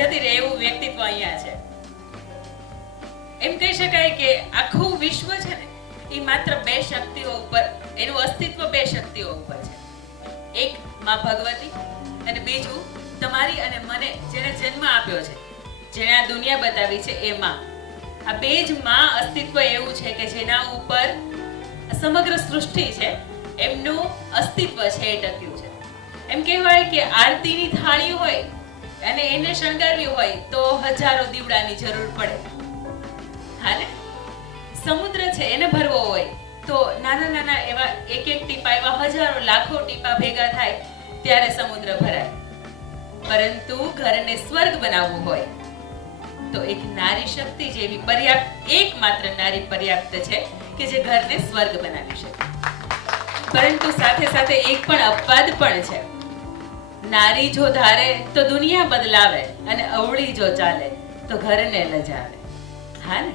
જતી રહે એવું વ્યક્તિત્વ અહીંયા છે. એમ કહી શકાય કે આખું વિશ્વ છે ને એ માત્ર બે શક્તિઓ ઉપર, એનું અસ્તિત્વ બે શક્તિઓ ઉપર છે. એક માં ભગવતી અને બીજું તમારી અને મને જેને જન્મ આપ્યો છે, જેને આ દુનિયા બતાવી છે એ માં. આ બે જ માં અસ્તિત્વ એવું છે કે જેના ઉપર સમગ્ર સૃષ્ટિ છે એમનું અસ્તિત્વ છે એ ટક્યું છે. એમ કહેવાય કે આરતીની થાળી હોય અને એને શણગારવી હોય તો હજારો દીવડાની જરૂર પડે. હા ને? સમુદ્ર છે એને ભરવો હોય તો નાના નાના એવા એક એક ટીપા, એવા હજારો લાખો ટીપા ભેગા થાય ત્યારે સમુદ્ર ભરાય. પરંતુ ઘરને સ્વર્ગ બનાવવું હોય તો એક નારી શક્તિ જેવી પર્યાપ્ત, એકમાત્ર નારી પર્યાપ્ત છે કે જે ઘરને સ્વર્ગ બનાવી શકે. પરંતુ સાથે સાથે એક પણ અપવાદ પણ છે. નારી જો ધારે તો દુનિયા બદલાવે અને અવળી જો ચાલે તો ઘરને લજાવે. હા ને?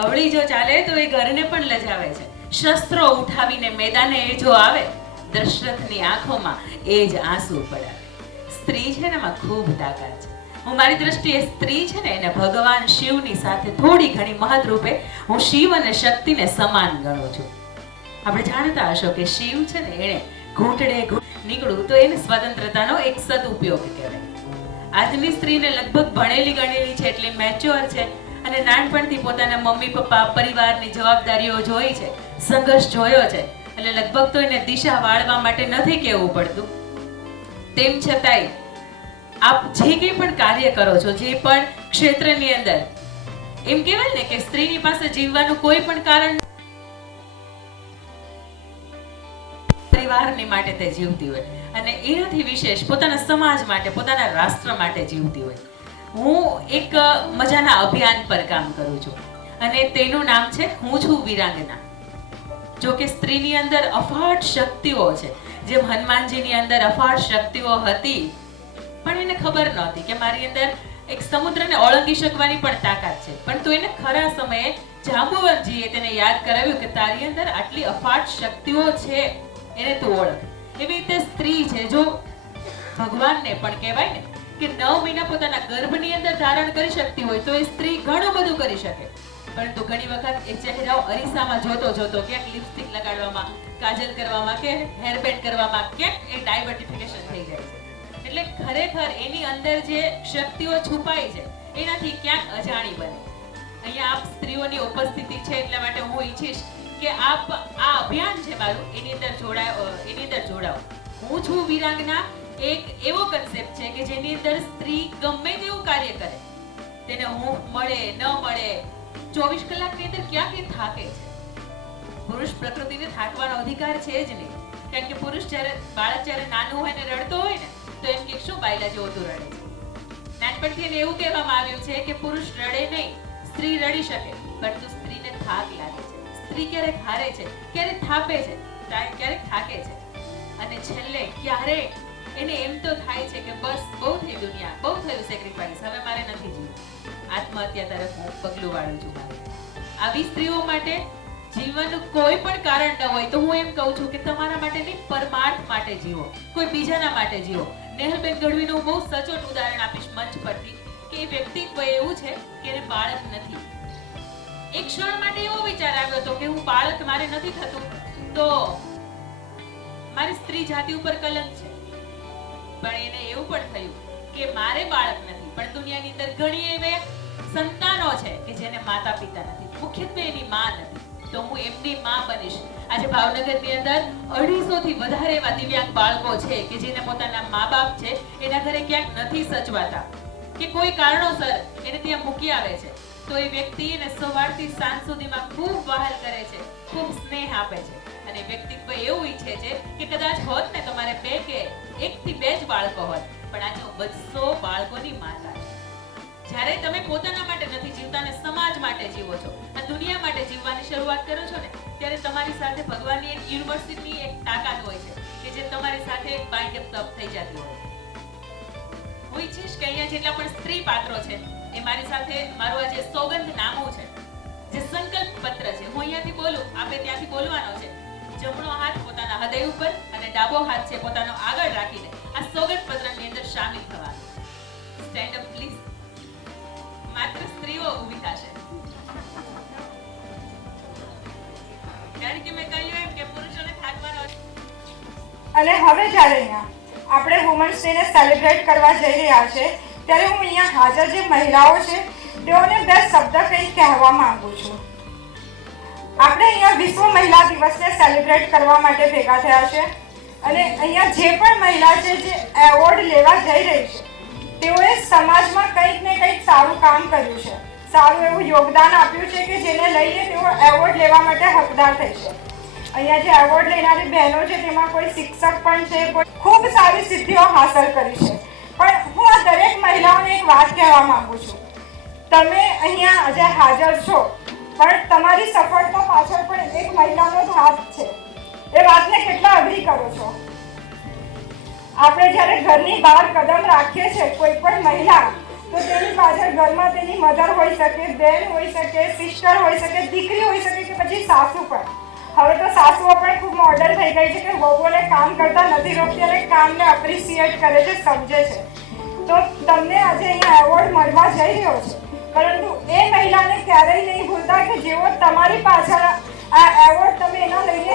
અવળી જો ચાલે તો એ ઘરને પણ લજાવે છે. શસ્ત્રો ઉઠાવીને મેદાને એ જો આવે, દશરથની આંખોમાં એ જ આંસુ પડાવે. સ્ત્રી છે ને એમાં ખૂબ તાકાત છે. હું મારી દ્રષ્ટિએ સ્ત્રી છે ને એને ભગવાન શિવની સાથે થોડી ઘણી મહદરૂપે હું શિવ અને શક્તિને સમાન ગણું છું. આપણે જાણતા હશો કે શિવ છે ને એને ઘૂંટડે નીકળવું તો એને સ્વતંત્રતાનો એક સદુપયોગ કહેવાય. આજની સ્ત્રીને લગભગ ભણેલી ગણેલી છે, એટલે મેચ્યોર છે અને નાનપણથી પોતાના મમ્મી પપ્પા પરિવારની જવાબદારીઓ જોઈ છે, સંઘર્ષ જોયો છે, એટલે લગભગ તો એને દિશા વાળવા માટે નથી કહેવું પડતું. તેમ છતાંય આપ જે કંઈ પણ કાર્ય કરો છો, જે પણ ક્ષેત્રની અંદર, એમ કહેવાય ને કે સ્ત્રીની પાસે જીવવાનું કોઈ પણ કારણ, પરિવારની માટે તે જીવતી હોય અને એનાથી વિશેષ પોતાના સમાજ માટે, પોતાના રાષ્ટ્ર માટે જીવતી હોય. હું એક મજાના અભિયાન પર કામ કરું છું અને તેનું નામ છે હું છું વીરાંગના. જો કે સ્ત્રીની અંદર અફાટ શક્તિઓ છે, જેમ હનુમાનજીની અંદર અફાટ શક્તિઓ હતી પણ એને ખબર નહોતી કે મારી અંદર એક સમુદ્રને ઓળંગી શકવાની પણ તાકાત છે. પરંતુ એને ખરા સમયે જાંબુવનજીએ તેને યાદ કરાવ્યું કે તારી અંદર આટલી અફાટ શક્તિઓ છે, એને તું ઓળખ. એવી રીતે સ્ત્રી છે, જો ભગવાનને પણ કહેવાય ને કે 9 મહિના પોતાના ગર્ભની અંદર ધારણ કરી શકતી હોય તો એ સ્ત્રી ઘણું બધું કરી શકે. પરંતુ ઘણી વખત એ ચહેરાઓ અરીસામાં જોતો જોતો ક્યાંક લિપસ્ટિક લગાડવામાં, કાજલ કરવામાં કે હેર બેન્ડ કરવામાં ક્યાંક એ ડાયવર્ટિફિકેશન થઈ જાય છે. એટલે ખરેખર એની અંદર જે શક્તિઓ છુપાઈ છે એનાથી ક્યાંક અજાણી બને. અહીંયા આપ સ્ત્રીઓની ઉપસ્થિતિ છે એટલા માટે હું ઈચ્છીશ કે આપ આ અભિયાન છે મારું એની અંદર જોડાઓ. હું છું વીરાંગના એક એવો કન્સેપ્ટ છે કે જેની અંદર સ્ત્રી ગમે તેવું કાર્ય કરે, તેને ઊંઘ મળે ન મળે, 24 કલાકની અંદર ક્યાંક એ થાકે છે. પુરુષ પ્રકૃતિને થાકવાનો અધિકાર છે જ નહીં. કારણ કે પુરુષ બાળક જ્યારે નાનું હોય ને રડતો હોય ને તો એમ કે શું બાયલા જેવો તું રડે છે. નાનપણથી એને એવું કહેવામાં આવ્યું છે કે પુરુષ રડે નહીં, સ્ત્રી રડી શકે, પરંતુ સ્ત્રીને થાક લાગે છે. સ્ત્રી ક્યારેક હારે છે, ક્યારેક થાપે છે, ક્યારેક થાકે છે અને છેલ્લે ક્યારેક એને એમ તો થાય છે કે બસ બહુ થઈ દુનિયા, બહુ થયું સેક્રિફાઈસ, હવે મારે નથી જીવવું. આત્મહત્યા તરફ હું પગલું વાળું છું. આવી સ્ત્રીઓ માટે જીવનનું કોઈ પણ કારણ ન હોય તો હું એમ કહું છું કે તમારા માટે નહીં, પરમાર્થ માટે જીવો, કોઈ બીજાના માટે જીવો. નેહલબેન ગઢવીનું બહુ સચોટ ઉદાહરણ આપીશ મંચ પરથી કે એ વ્યક્તિત્વ એવું છે કે એને બાળક નથી. એક ક્ષણ માટે એવો વિચાર આવ્યો હતો કે હું બાળક મારે નથી થતું તો મારી સ્ત્રી જાતિ ઉપર કલંક છે. પણ એને એવું પણ થયું કે મારે બાળક નથી પણ દુનિયાની અંદર ઘણી એવા સંતાનો છે કે જેને માતા પિતા નથી, મુખ્યત્વે એની માં નથી, તો હું એમની માં બનીશ. આજે ભાવનગરની અંદર 250 થી વધારે એવા દિવ્યાંગ બાળકો છે કે જેને પોતાના મા બાપ છે એના ઘરે ક્યાંક નથી સચવાતા કે કોઈ કારણોસર એને ત્યાં મૂકી આવે છે, તો એ વ્યક્તિ એને સવારથી સાંજ સુધીમાં ખૂબ વહાલ કરે છે, ખૂબ સ્નેહ આપે છે અને વ્યક્તિત્વ એવું ઈચ્છે છે કે કદાચ હોત ને તમારે 1 થી 2 જ બાળકો હોત, પણ આજે 200 બાળકોની માતા છે. જ્યારે તમે પોતાના માટે નથી જીવતા અને સમાજ માટે જીવો છો, આ દુનિયા માટે જીવવાની શરૂઆત કરો છો ને, ત્યારે તમારી સાથે ભગવાનની એક યુનિવર્સિટીની એક તાકાત હોય છે કે જે તમારી સાથે એક બાઇન્ડ અપ થઈ જતી હોય. હું ઈચ્છીશ કે અહીંયા જેટલા પણ સ્ત્રી પાત્રો છે એ મારી સાથે મારું આ જે સોગંદ નામું છે, જે સંકલ્પ પત્ર છે, હું અહીંયાથી બોલું, આપણે ત્યાંથી બોલવાનો છે. જમણો હાથ પોતાના હૃદય ઉપર અને ડાબો હાથ છે પોતાનો આગળ રાખીને આ સોગંદ પત્રની અંદર શામિલ થવાનું. Stand up please. માત્ર સ્ત્રીઓ ઊભી થશે. કારણ કે મેં કહ્યું એમ કે પુરુષોને થાકવાનો. અને હવે જ્યારે અહીંયા આપણે વુમન્સ ડે ને સેલિબ્રેટ કરવા જઈ રહ્યા છે ત્યારે હું અહીંયા હાજર જે મહિલાઓ છે તેઓને બે શબ્દ કંઈક કહેવા માંગુ છું. આપણે અહીંયા વિશ્વ મહિલા દિવસને સેલિબ્રેટ કરવા માટે ભેગા થયા છે અને અહીંયા જે પણ મહિલા છે જે એવોર્ડ લેવા જઈ રહી છે તેઓએ સમાજમાં કંઈક ને કંઈક સારું કામ કર્યું છે, સારું એવું યોગદાન આપ્યું છે કે જેને લઈને તેઓ એવોર્ડ લેવા માટે હકદાર થઈ છે. અહીંયા જે એવોર્ડ લેનારી બહેનો છે તેમાં કોઈ શિક્ષક પણ છે, કોઈ ખૂબ સારી સિદ્ધિઓ હાંસલ કરી છે. પણ હું આ દરેક મહિલાઓને એક વાત કહેવા માંગુ છું. તમે અહીંયા આજે હાજર છો પણ તમારી સફળતા પાછળ પણ એક મહિલાનો જ હાથ છે. એ વાતને કેટલા અઘરી કરો છો. આપણે જ્યારે ઘરની બહાર કદમ રાખીએ છીએ કોઈ પણ મહિલા તો તેની પાછળ ઘરમાં તેની મધર હોઈ શકે, બહેન હોઈ શકે, સિસ્ટર હોઈ શકે, દીકરી હોઈ શકે કે પછી સાસુ પણ. હવે તો સાસુઓ પણ ખૂબ મોડર્ન થઈ ગઈ છે કે વહુઓને કામ કરતા નથી રોકતી અને કામને એપ્રિશિએટ કરે છે, સમજે છે. તો તમને આજે અહીંયા એવોર્ડ મળવા જઈ રહ્યો છે પરંતુ એ મહિલાને ક્યારેય નહીં ભૂલતા કે જેઓ તમારી પાછળ આ એવોર્ડ તમે એના લઈને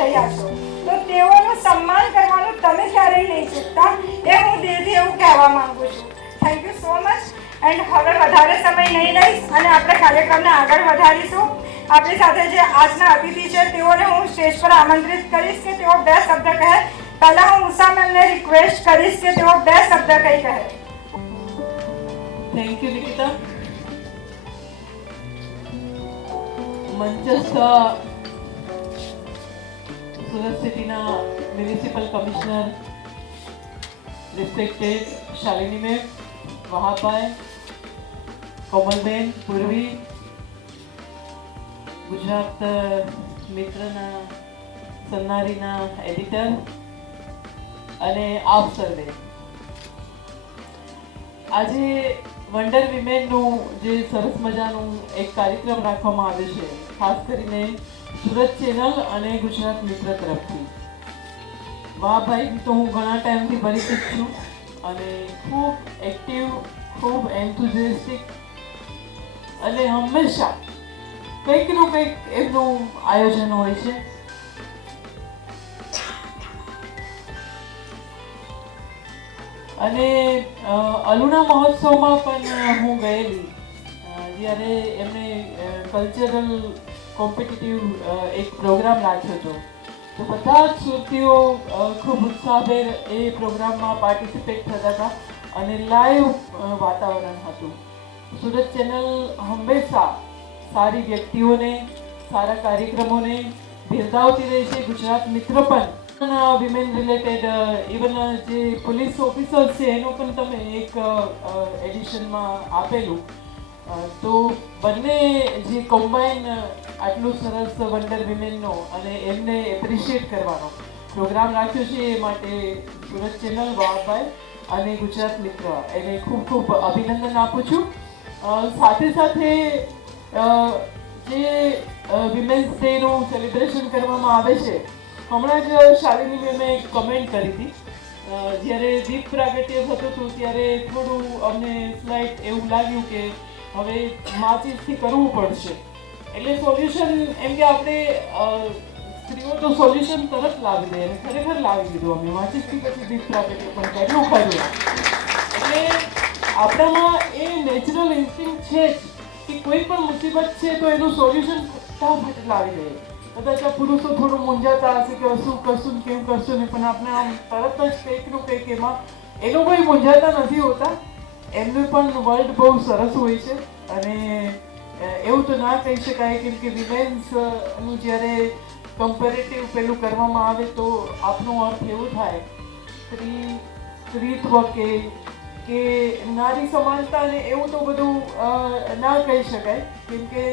રહ્યા છો તો તેઓનું સન્માન કરવાનું તમે ક્યારેય નહીં ચૂકતા. એ હું દિલથી એવું કહેવા માંગુ છું. Thank you so much. And હવે વધારે સમય નહીં લઈશ અને આપણે કાર્યક્રમને આગળ વધારીશું. આપણી સાથે જે આજના અતિથિ છે તેઓને હું સ્ટેજ પર આમંત્રિત કરીશ કે તેઓ બે શબ્દ કહે. પહેલા હું ઉષા મેમને રિક્વેસ્ટ કરીશ કે તેઓ બે શબ્દ કંઈ કહે. Thank you Nikita. મંચસ્થ સુરત સિટીના municipal commissioner respected Shalini ma'am, Vahabbhai, Komalben, Purvi, Gujarat મિત્રના સન્નારીના editor અને આપ સર્વે. આજે વન્ડર વિમેનનું જે સરસ મજાનું એક કાર્યક્રમ રાખવામાં આવ્યો છે ખાસ કરીને સુરત ચેનલ અને ગુજરાત મિત્ર તરફથી. વાહભાઈ તો હું ઘણા ટાઈમથી પરિચિત છું અને ખૂબ એક્ટિવ, ખૂબ એન્થુઝિયાસ્ટિક અને હંમેશા કંઈકનું કંઈક એમનું આયોજન હોય છે. અને અલુણા મહોત્સવમાં પણ હું ગયેલી જ્યારે એમણે કલ્ચરલ કોમ્પિટિટિવ એક પ્રોગ્રામ રાખ્યો હતો તો બધા જ સુરતીઓ ખૂબ ઉત્સાહભેર એ પ્રોગ્રામમાં પાર્ટિસિપેટ થતા હતા અને લાઈવ વાતાવરણ હતું. સુરત ચેનલ હંમેશા સારી વ્યક્તિઓને, સારા કાર્યક્રમોને બિરદાવતી રહે છે. ગુજરાત મિત્ર પણ વિમેન રિલેટેડ ઇવન જે પોલીસ ઓફિસર્સ છે એનું પણ તમે એક એડિશનમાં આપેલું. તો બંને જે કોમ્બાઈન આટલું સરસ વન્ડર વિમેનનો અને એમને એપ્રિશિએટ કરવાનો પ્રોગ્રામ રાખ્યો છે એ માટે સુરત ચેનલ, વાહભાઈ અને ગુજરાત મિત્ર એને ખૂબ ખૂબ અભિનંદન આપું છું. સાથે સાથે જે વિમેન્સ ડેનું સેલિબ્રેશન કરવામાં આવે છે હમણાં જ શાલિની મેમે એક કમેન્ટ કરી હતી જ્યારે દીપ પ્રાગટ્ય થતું હતું ત્યારે થોડું અમને સ્લાઇટ એવું લાગ્યું કે હવે માચીસથી કરવું પડશે. એટલે સોલ્યુશન એમ કે આપણે સ્ત્રીઓ તો સોલ્યુશન તરત લાવી દે અને ખરેખર લાવી દીધું અમે માચીસથી પછી દીપ પ્રાગટ્ય પણ કર્યું ખરું. એટલે આપણામાં એ નેચરલ ઇન્સ્ટિંક્ટ છે જ કે કોઈ પણ મુસીબત છે તો એનું સોલ્યુશન ફટાફટ લાવી દઈએ. કદાચ આ પુરુષો થોડું મૂંઝાતા હશે કે શું કરશું કેમ કરશું ને પણ આપણે આમ તરત જ કંઈકનું કંઈક એમાં એ લોકો કોઈ મૂંઝાતા નથી હોતા. એમનું પણ વર્લ્ડ બહુ સરસ હોય છે અને એવું તો ના કહી શકાય કેમ કે વિમેન્સનું જ્યારે કમ્પેરેટિવ પેલું કરવામાં આવે તો આપનો અર્થ એવું થાય સ્ત્રીત્વ કે નારી સમાનતા ને એવું તો બધું ના કહી શકાય કેમ કે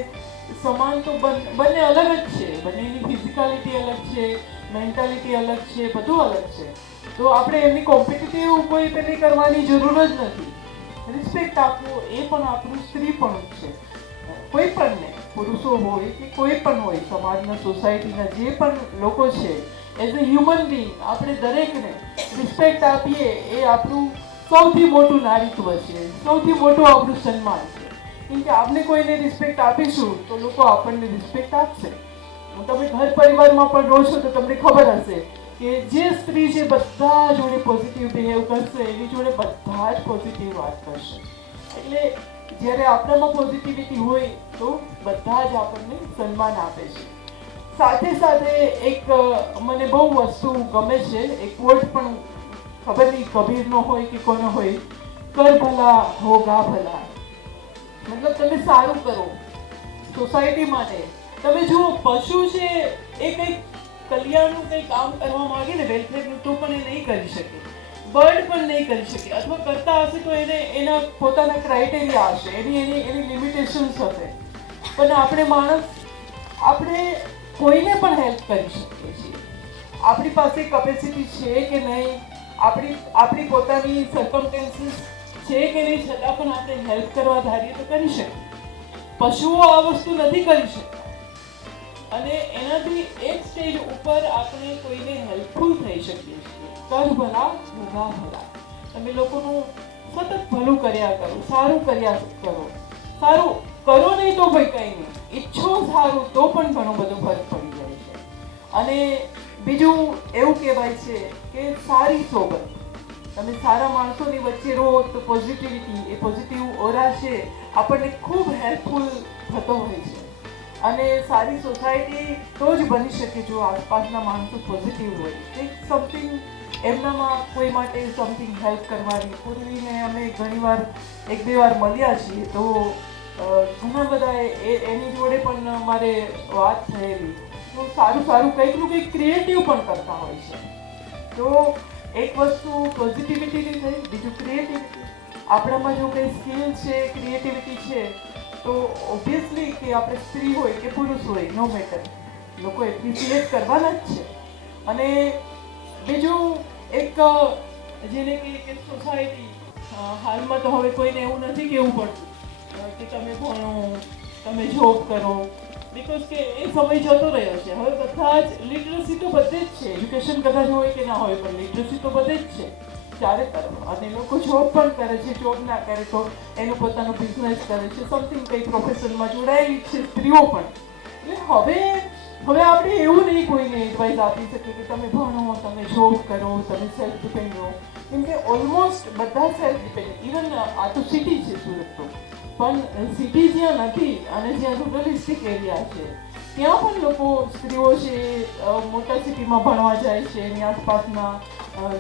સમાન તો બંને અલગ જ છે. બંનેની ફિઝિકાલિટી અલગ છે, મેન્ટાલિટી અલગ છે, બધું અલગ છે. તો આપણે એમની કોમ્પિટિટિવ કોઈ પેલી કરવાની જરૂર જ નથી. રિસ્પેક્ટ આપવો એ પણ આપણું સ્ત્રી પણ છે. કોઈ પણને, પુરુષો હોય કે કોઈ પણ હોય, સમાજના સોસાયટીના જે પણ લોકો છે એઝ અ હ્યુમન બિંગ આપણે દરેકને રિસ્પેક્ટ આપીએ એ આપણું સૌથી મોટું નારીત્વ છે, સૌથી મોટું આપણું સન્માન છે. કેમ કે આપણે કોઈને રિસ્પેક્ટ આપીશું તો લોકો આપણને રિસ્પેક્ટ આપશે. તમે ઘર પરિવારમાં પણ રહો છો તો તમને ખબર હશે કે જે સ્ત્રી છે બધા જોડે પોઝિટિવ બિહેવ કરશે, એની જોડે બધા જ પોઝિટિવ વાત કરશે. એટલે જ્યારે આપણામાં પોઝિટિવિટી હોય તો બધા જ આપણને સન્માન આપે છે. સાથે સાથે એક મને બહુ વસ્તુ ગમે છે, એક કોટ પણ ખબર નહીં કબીરનો હોય કે કોનો હોય, કર ભલા હોગા ભલા. મતલબ તમે સારું કરો સોસાયટી માટે. તમે જુઓ પશુ છે એ કંઈક કલ્યાણનું કંઈ કામ કરવા માંગે ને વેલફેરનું તો પણ એ નહીં કરી શકે, બર્ડ પણ નહીં કરી શકે, અથવા કરતા હશે તો એને એના પોતાના ક્રાઇટેરિયા હશે, એની લિમિટેશન્સ હશે. પણ આપણે માણસ, આપણે કોઈને પણ હેલ્પ કરી શકીએ છીએ. આપણી પાસે કેપેસિટી છે કે નહીં, આપણી પોતાની સર્કમસ્ટેન્સીસ છે કે નહીં, છતાં પણ આપણે હેલ્પ કરવા ધારીએ તો કરી શકીએ. પશુઓ આ વસ્તુ નથી કરી શકતા. અને એનાથી એક સ્ટેજ ઉપર આપણે કોઈને હેલ્પફુલ થઈ શકીએ છીએ. કર ભલા ભલા ભલા. તમે લોકોનું સતત ભલું કર્યા કરો, સારું કર્યા કરો. સારું કરો નહીં તો ભાઈ કંઈ નહીં, ઈચ્છો સારું તો પણ ઘણો બધો ફરક પડી જાય છે. અને બીજું એવું કહેવાય છે કે સારી સોબત. તમે સારા માણસોની વચ્ચે રહો તો પોઝિટિવિટી, એ પોઝિટિવ ઓરા છે આપણને ખૂબ હેલ્પફુલ થતો હોય છે. અને સારી સોસાયટી તો જ બની શકે જો આસપાસના માણસો પોઝિટિવ હોય. એક સમથિંગ એમનામાં કોઈ માટે સમથિંગ હેલ્પ કરવાની. પૂર્વીને અમે ઘણીવાર 1-2 વાર મળ્યા છીએ તો ઘણા બધા એની જોડે પણ મારે વાત થયેલી. તો સારું કંઈકનું કંઈક ક્રિએટિવ પણ કરતા હોય છે. તો એક વસ્તુ પોઝિટિવિટીની થઈ, બીજું ક્રિએટિવિટી. આપણામાં જો કંઈ સ્કિલ છે, ક્રિએટિવિટી છે તો ઓબ્વિયસલી કે આપણે સ્ત્રી હોય કે પુરુષ હોય, નો મેટર, લોકો એપ્રિશિએટ કરવાના જ છે. અને બીજું એક જેને કે સોસાયટી, હાલમાં તો હવે કોઈને એવું નથી કહેવું પડતું કે તમે ભણો, તમે જોબ કરો, બિકોઝ કે એ સમય જતો રહ્યો છે. હવે બધા જ લિટરસી તો બધે જ છે, એજ્યુકેશન કદાચ હોય કે ના હોય પણ લિટરસી તો બધે જ છે ચારે તરફ. અને લોકો જોબ પણ કરે છે, જોબ ના કરે તો એનું પોતાનું બિઝનેસ કરે છે, સમથિંગ કંઈ પ્રોફેશનમાં જોડાયેલી છે સ્ત્રીઓ પણ. એટલે હવે આપણે એવું નહીં કોઈને એડવાઇસ આપી શકીએ કે તમે ભણો, તમે જોબ કરો, તમે સેલ્ફ ડિપેન્ડ રહો. કેમ કે ઓલમોસ્ટ બધા સેલ્ફ ડિપેન્ડ. ઇવન આ તો સિટી છે સુરત તો, પણ સિટી જ્યાં નથી અને જ્યાં રૂરલિસ્ટિક એરિયા છે ત્યાં પણ લોકો, સ્ત્રીઓ છે મોટા સિટીમાં ભણવા જાય છે, એની આસપાસના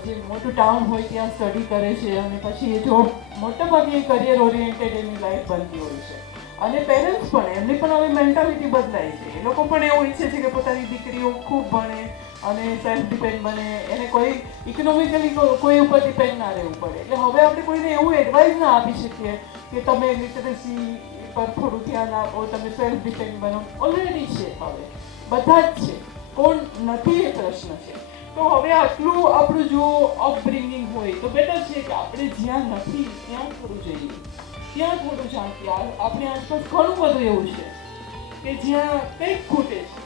જે મોટું ટાઉન હોય ત્યાં સ્ટડી કરે છે અને પછી એ જોબ, મોટાભાગે કરિયર ઓરિએન્ટેડ એની લાઈફ બનતી હોય છે. અને પેરેન્ટ્સ પણ, એમની પણ હવે મેન્ટાલિટી બદલાય છે. એ લોકો પણ એવું ઈચ્છે છે કે પોતાની દીકરીઓ ખૂબ ભણે અને સેલ્ફ ડિપેન્ડ બને, એને કોઈ ઇકોનોમિકલી કોઈ ઉપર ડિપેન્ડ ના રહેવું પડે. એટલે હવે આપણે કોઈને એવું એડવાઇસ ના આપી શકીએ કે તમે લિટરસી પર થોડું ધ્યાન આપો, તમે સેલ્ફ ડિપેન્ડ બનો. ઓલરેડી છે, હવે બધા જ છે, કોણ નથી એ પ્રશ્ન છે. તો હવે આટલું આપણું જો અપબ્રિંગિંગ હોય તો બેટર છે કે આપણે જ્યાં નથી ત્યાં થોડું જઈએ, ત્યાં થોડું જાણીએ. આપણી આસપાસ ઘણું બધું એવું છે કે જ્યાં કંઈક ખૂટે છે,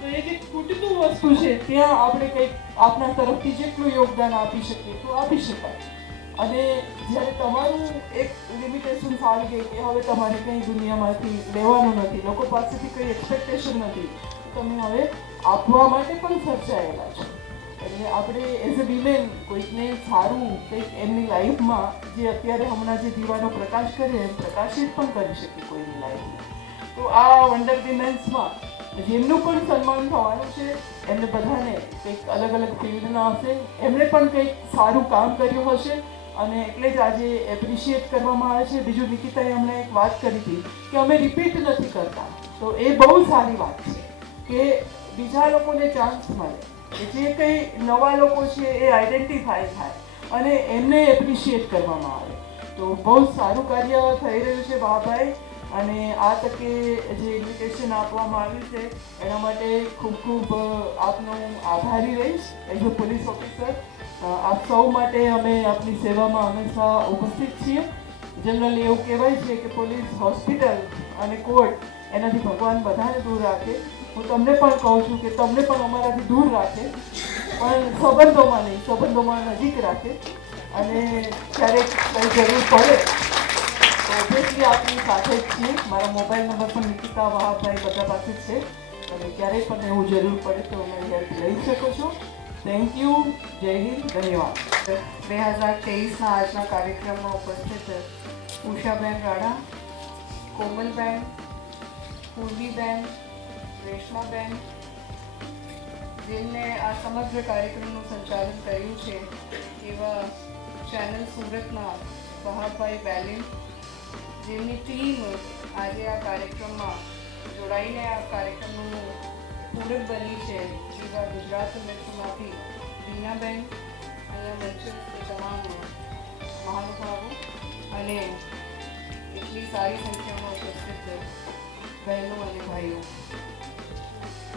તો એ જે ખૂટતું વસ્તુ છે ત્યાં આપણે કંઈક આપણા તરફથી જેટલું યોગદાન આપી શકીએ તો આપી શકાય. અને જ્યારે તમારું એક લિમિટેશન આવી ગઈ કે હવે તમારે કંઈ દુનિયામાંથી લેવાનું નથી, લોકો પાસેથી કંઈ એક્સપેક્ટેશન નથી, તમે હવે આપવા માટે પણ સર્જાયેલા છો. એટલે આપણે એઝ અ વિમેન કોઈકને સારું કંઈક એમની લાઈફમાં, જે અત્યારે હમણાં જે દીવાનો પ્રકાશ કરે એમ પ્રકાશિત પણ કરી શકીએ કોઈની લાઈફમાં. તો આ વન્ડર વિમેન્સમાં જેમનું પણ સન્માન થવાનું છે, એમને બધાને કંઈક અલગ અલગ ફિલ્ડના હશે, એમણે પણ કંઈક સારું કામ કર્યું હશે અને એટલે જ આજે એપ્રિશિએટ કરવામાં આવે છે. બીજું, નિકિતાએ અમને એક વાત કરી હતી કે અમે રિપીટ નથી કરતા, તો એ બહુ સારી વાત છે કે બીજા લોકોને ચાન્સ મળે, જે કંઈ નવા લોકો છે એ આઈડેન્ટિફાય થાય અને એમને એપ્રિશિએટ કરવામાં આવે. તો બહુ સારું કાર્ય થઈ રહ્યું છે ભાભાઈ. અને આ તકે જે ઇન્વિટેશન આપવામાં આવ્યું છે એના માટે ખૂબ ખૂબ આપનો આભારી રહીશ એઝ અ પોલીસ ઓફિસર. આપ સૌ માટે અમે આપની સેવામાં હંમેશા ઉપસ્થિત છીએ. જનરલી એવું કહેવાય છે કે પોલીસ, હોસ્પિટલ અને કોર્ટ એનાથી ભગવાન બધાને દૂર રાખે. હું તમને પણ કહું છું કે તમને પણ અમારાથી દૂર રાખે, પણ સંબંધોમાં નહીં, સંબંધોમાં નજીક રાખે. અને ક્યારેક કંઈ જરૂર પડે તો ઓબ્વિયસલી આપની સાથે જ છીએ. મારા મોબાઈલ નંબર પણ નિકિતા વહાબભાઈ બધા પાસે જ છે, અને ક્યારેય પણ એવું જરૂર પડે તો મારી હેલ્પ લઈ શકો છો. Thank you. જય હિન્દ. ધન્યવાદ. 2023ના આજના કાર્યક્રમમાં ઉપસ્થિત ઉષાબેન રાણા, કોમલબેન, પૂર્વીબેન, રેશમાબેન, જેમને આ સમગ્ર કાર્યક્રમનું સંચાલન કર્યું છે, એવા ચેનલ સુરતના વહાબભાઈ બેલીન, જેમની ટીમ આજે આ કાર્યક્રમમાં જોડાઈને આ કાર્યક્રમનું પૂરક બની છે, એવા ગુજરાત મેટ્રોમાંથી બીનાબેન, અહીંયા મંચસ્થ તમામ મહાનુભાવો અને એટલી સારી સંખ્યામાં ઉપસ્થિત બહેનો અને ભાઈઓ.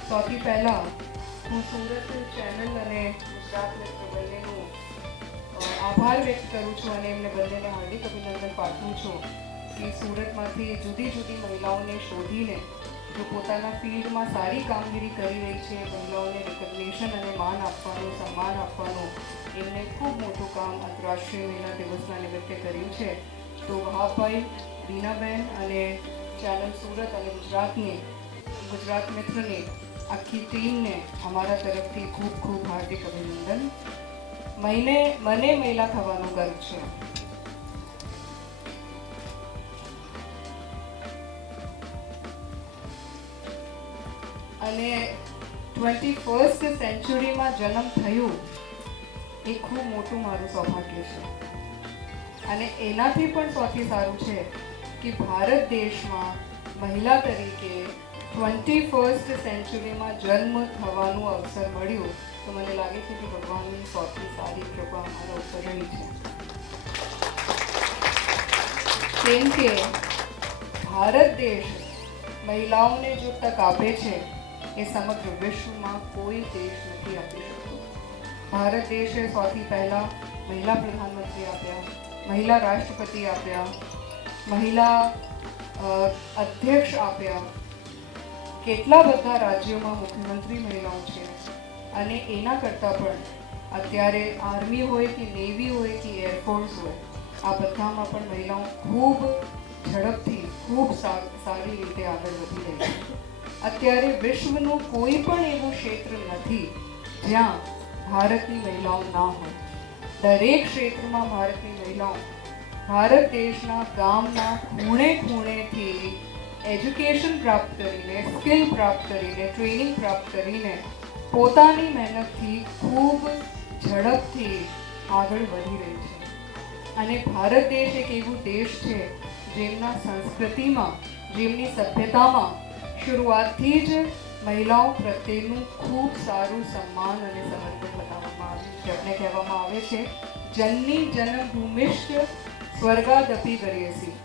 સૌથી પહેલાં હું સુરત ચેનલ અને ગુજરાત મેટ્રો બંનેનો આભાર વ્યક્ત કરું છું અને એમને બંનેને હાર્દિક અભિનંદન પાઠવું છું કે સુરતમાંથી જુદી જુદી મહિલાઓને શોધીને જો પોતાના ફિલ્ડમાં સારી કામગીરી કરી રહી છે, મહિલાઓને રિકગ્નિશન અને માન આપવાનું, સન્માન આપવાનું એમને ખૂબ મોટું કામ આંતરરાષ્ટ્રીય મહિલા દિવસના નિમિત્તે કર્યું છે. તો વહાબભાઈ, બીનાબેન અને ચેનલ સુરત અને ગુજરાત મિત્રની આખી ટીમને અમારા તરફથી ખૂબ ખૂબ હાર્દિક અભિનંદન. મને મહિલા થવાનું ગર્વ છે. અને 21st સેન્ચુરીમાં જન્મ થયું એ ખૂબ મોટું મારું સૌભાગ્ય છે. અને એનાથી પણ સૌથી સારું છે કે ભારત દેશમાં મહિલા તરીકે 21st સેન્ચુરીમાં જન્મ થવાનું અવસર મળ્યું, તો મને લાગે છે કે ભગવાનની સૌથી સારી કૃપા અમારા ઉપર રહી છે. કેમ કે ભારત દેશ મહિલાઓને જો તક આપે છે એ સમગ્ર વિશ્વમાં કોઈ દેશ નથી આપી શકતો. ભારત દેશે સૌથી પહેલાં મહિલા પ્રધાનમંત્રી આપ્યા, મહિલા રાષ્ટ્રપતિ આપ્યા, મહિલા અધ્યક્ષ આપ્યા, કેટલા બધા રાજ્યોમાં મુખ્યમંત્રી મહિલાઓ છે. અને એના કરતાં પણ અત્યારે આર્મી હોય કે નેવી હોય કે એરફોર્સ હોય, આ બધામાં પણ મહિલાઓ ખૂબ ઝડપથી ખૂબ સારી રીતે આગળ વધી રહી છે. અત્યારે વિશ્વનું કોઈ પણ એવું ક્ષેત્ર નથી જ્યાં ભારતની મહિલાઓ ના હોય. દરેક ક્ષેત્રમાં ભારતની મહિલાઓ ભારત દેશના ગામના ખૂણે ખૂણેથી એજ્યુકેશન પ્રાપ્ત કરીને, સ્કિલ પ્રાપ્ત કરીને, ટ્રેનિંગ પ્રાપ્ત કરીને પોતાની મહેનતથી ખૂબ ઝડપથી આગળ વધી રહી છે. અને ભારત દેશ એક એવું દેશ છે જેમના સંસ્કૃતિમાં, જેમની સભ્યતામાં શરૂઆતથી જ મહિલાઓ પ્રત્યેનું ખૂબ સારું સન્માન અને સમર્પણ બતાવવામાં આવ્યું છે. આપણે કહેવામાં આવે છે જનની જન્મભૂમિશ્ચ સ્વર્ગાદપી ગરીયસી,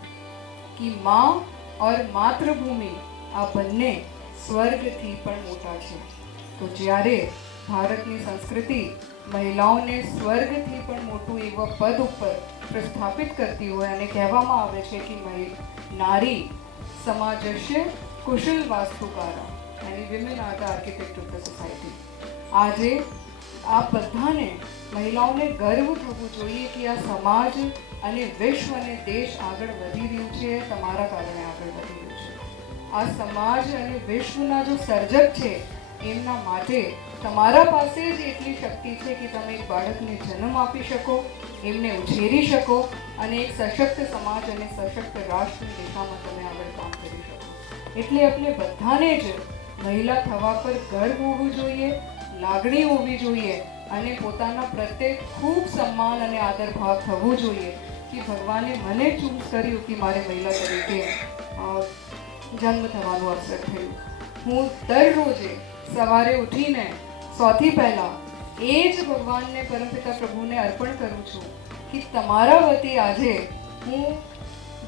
કે માં और માતૃભૂમિ આ બંને સ્વર્ગથી પણ મોટા છે. તો જ્યારે ભારતની સંસ્કૃતિ મહિલાઓને સ્વર્ગથી પણ મોટું એવા પદ ઉપર પ્રસ્થાપિત કરતી હોય અને કહેવામાં આવે છે કે નારી સમાજસ્ય કુશલ વાસ્તુકારા, એની women are the architect of the society. આજે આ બધાને મહિલાઓને ગર્વ થવું જોઈએ કે આ સમાજ અને વિશ્વ અને દેશ આગળ વધી રહ્યું છે, તમારા કારણે આગળ વધી રહ્યું છે. આ સમાજ અને વિશ્વના જો સર્જક છે એમના માટે તમારા પાસે જ એટલી શક્તિ છે કે તમે એક બાળકને જન્મ આપી શકો, એમને ઉછેરી શકો અને એક સશક્ત સમાજ અને સશક્ત રાષ્ટ્રની દિશામાં તમે આગળ કામ કરી શકો. એટલે આપણે બધાને જ મહિલા થવા પર ગર્વ હોવું જોઈએ, લાગણી હોવી જોઈએ અને પોતાના પ્રત્યે ખૂબ સન્માન અને આદરભાવ થવું જોઈએ કે ભગવાને મને ચૂઝ કર્યું કે મારે મહિલા તરીકે જન્મ થવાનું અવસર થયું. હું દરરોજે સવારે ઉઠીને સૌથી પહેલાં એ જ ભગવાનને, પરમપિતા પ્રભુને અર્પણ કરું છું કે તમારા વતી આજે હું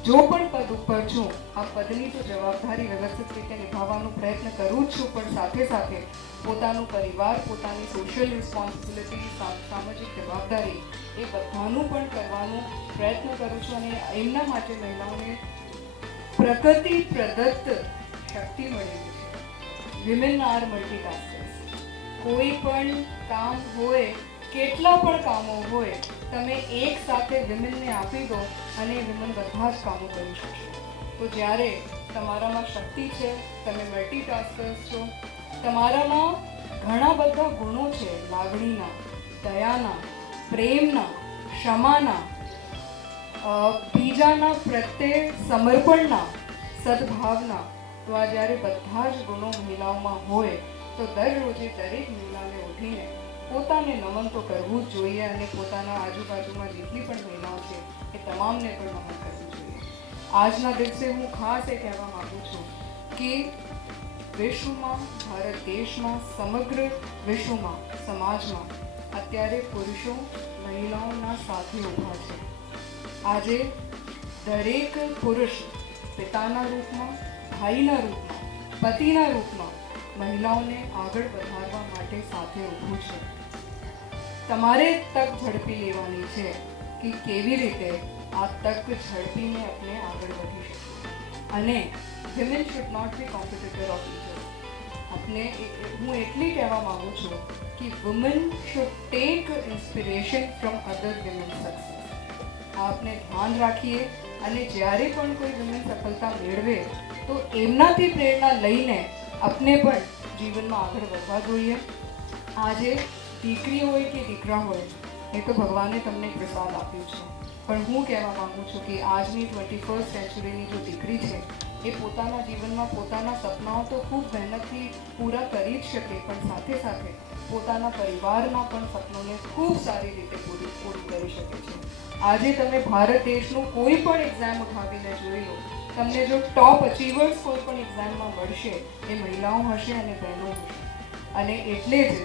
જો પણ પદ ઉપર છું, આ પદની તો જવાબદારી વ્યવસ્થિત રીતે નિભાવવાનો પ્રયત્ન કરું જ છું, પણ સાથે સાથે પોતાનું પરિવાર, પોતાની સોશિયલ રિસ્પોન્સિબિલિટી, સામાજિક જવાબદારી એ બધાનું પણ કરવાનો પ્રયત્ન કરું છું. અને એમના માટે મહિલાઓને પ્રકૃતિ પ્રદત્ત શક્તિ મળેલી છે. Women are multitaskers. કોઈ પણ કામ હોય, કેટલા પણ કામો હોય, તમે એક સાથે વિમેનને આપી દો અને વિમેન બધા જ કામો કરી શકશે. તો જ્યારે તમારામાં શક્તિ છે, તમે મલ્ટીટાસ્કર્સ છો, તમારામાં ઘણા બધા ગુણો છે, લાગણીના, દયાના, પ્રેમના, ક્ષમાના, બીજાના પ્રત્યે સમર્પણના, સદભાવના, તો આ જ્યારે બધા જ ગુણો મહિલાઓમાં હોય તો દરરોજે દરેક મહિલાને ઉઠીને પોતાને નમન તો કરવું જ જોઈએ અને પોતાના આજુબાજુમાં જેટલી પણ મહિલાઓ છે એ તમામને પણ નમન કરવું જોઈએ. આજના દિવસે હું ખાસ એ કહેવા માગું છું કે વિશ્વમાં, ભારત દેશમાં, સમગ્ર વિશ્વમાં, સમાજમાં અત્યારે પુરુષો મહિલાઓના સાથે ઊભા છે. આજે દરેક પુરુષ પિતાના રૂપમાં, ભાઈના રૂપમાં, પતિના રૂપમાં મહિલાઓને આગળ વધારવા માટે સાથે ઊભું છે. તમારે તક ઝડપી લેવાની છે કે કેવી રીતે આ તક ઝડપીને આપણે આગળ વધી શકીએ. અને women should not be competitor of each other. આપણે હું એટલી કહેવા માંગુ છું કે women should take inspiration from other women's success. આપને ધ્યાન રાખીએ અને જ્યારે પણ કોઈ women સફળતા મેળવે તો એમનાથી પ્રેરણા લઈને આપણે પણ જીવનમાં આગળ વધવા જોઈએ. આજે દીકરી હોય કે દીકરા હોય એ તો ભગવાને તમને પ્રસાદ આપ્યું છે, પણ હું કહેવા માગું છું કે આજની 21st સેન્ચુરીની જો દીકરી છે એ પોતાના જીવનમાં પોતાના સપનાઓ તો ખૂબ મહેનતથી પૂરા કરી જ શકે, પણ સાથે સાથે પોતાના પરિવારના પણ સપનોને ખૂબ સારી રીતે પૂરી કરી શકે છે. આજે તમે ભારત દેશનું કોઈ પણ એક્ઝામ ઉઠાવીને જોઈ લો, તમને જો ટોપ અચીવર્સ કોઈ પણ એક્ઝામમાં મળશે એ મહિલાઓ હશે અને બહેનો હશે. અને એટલે જ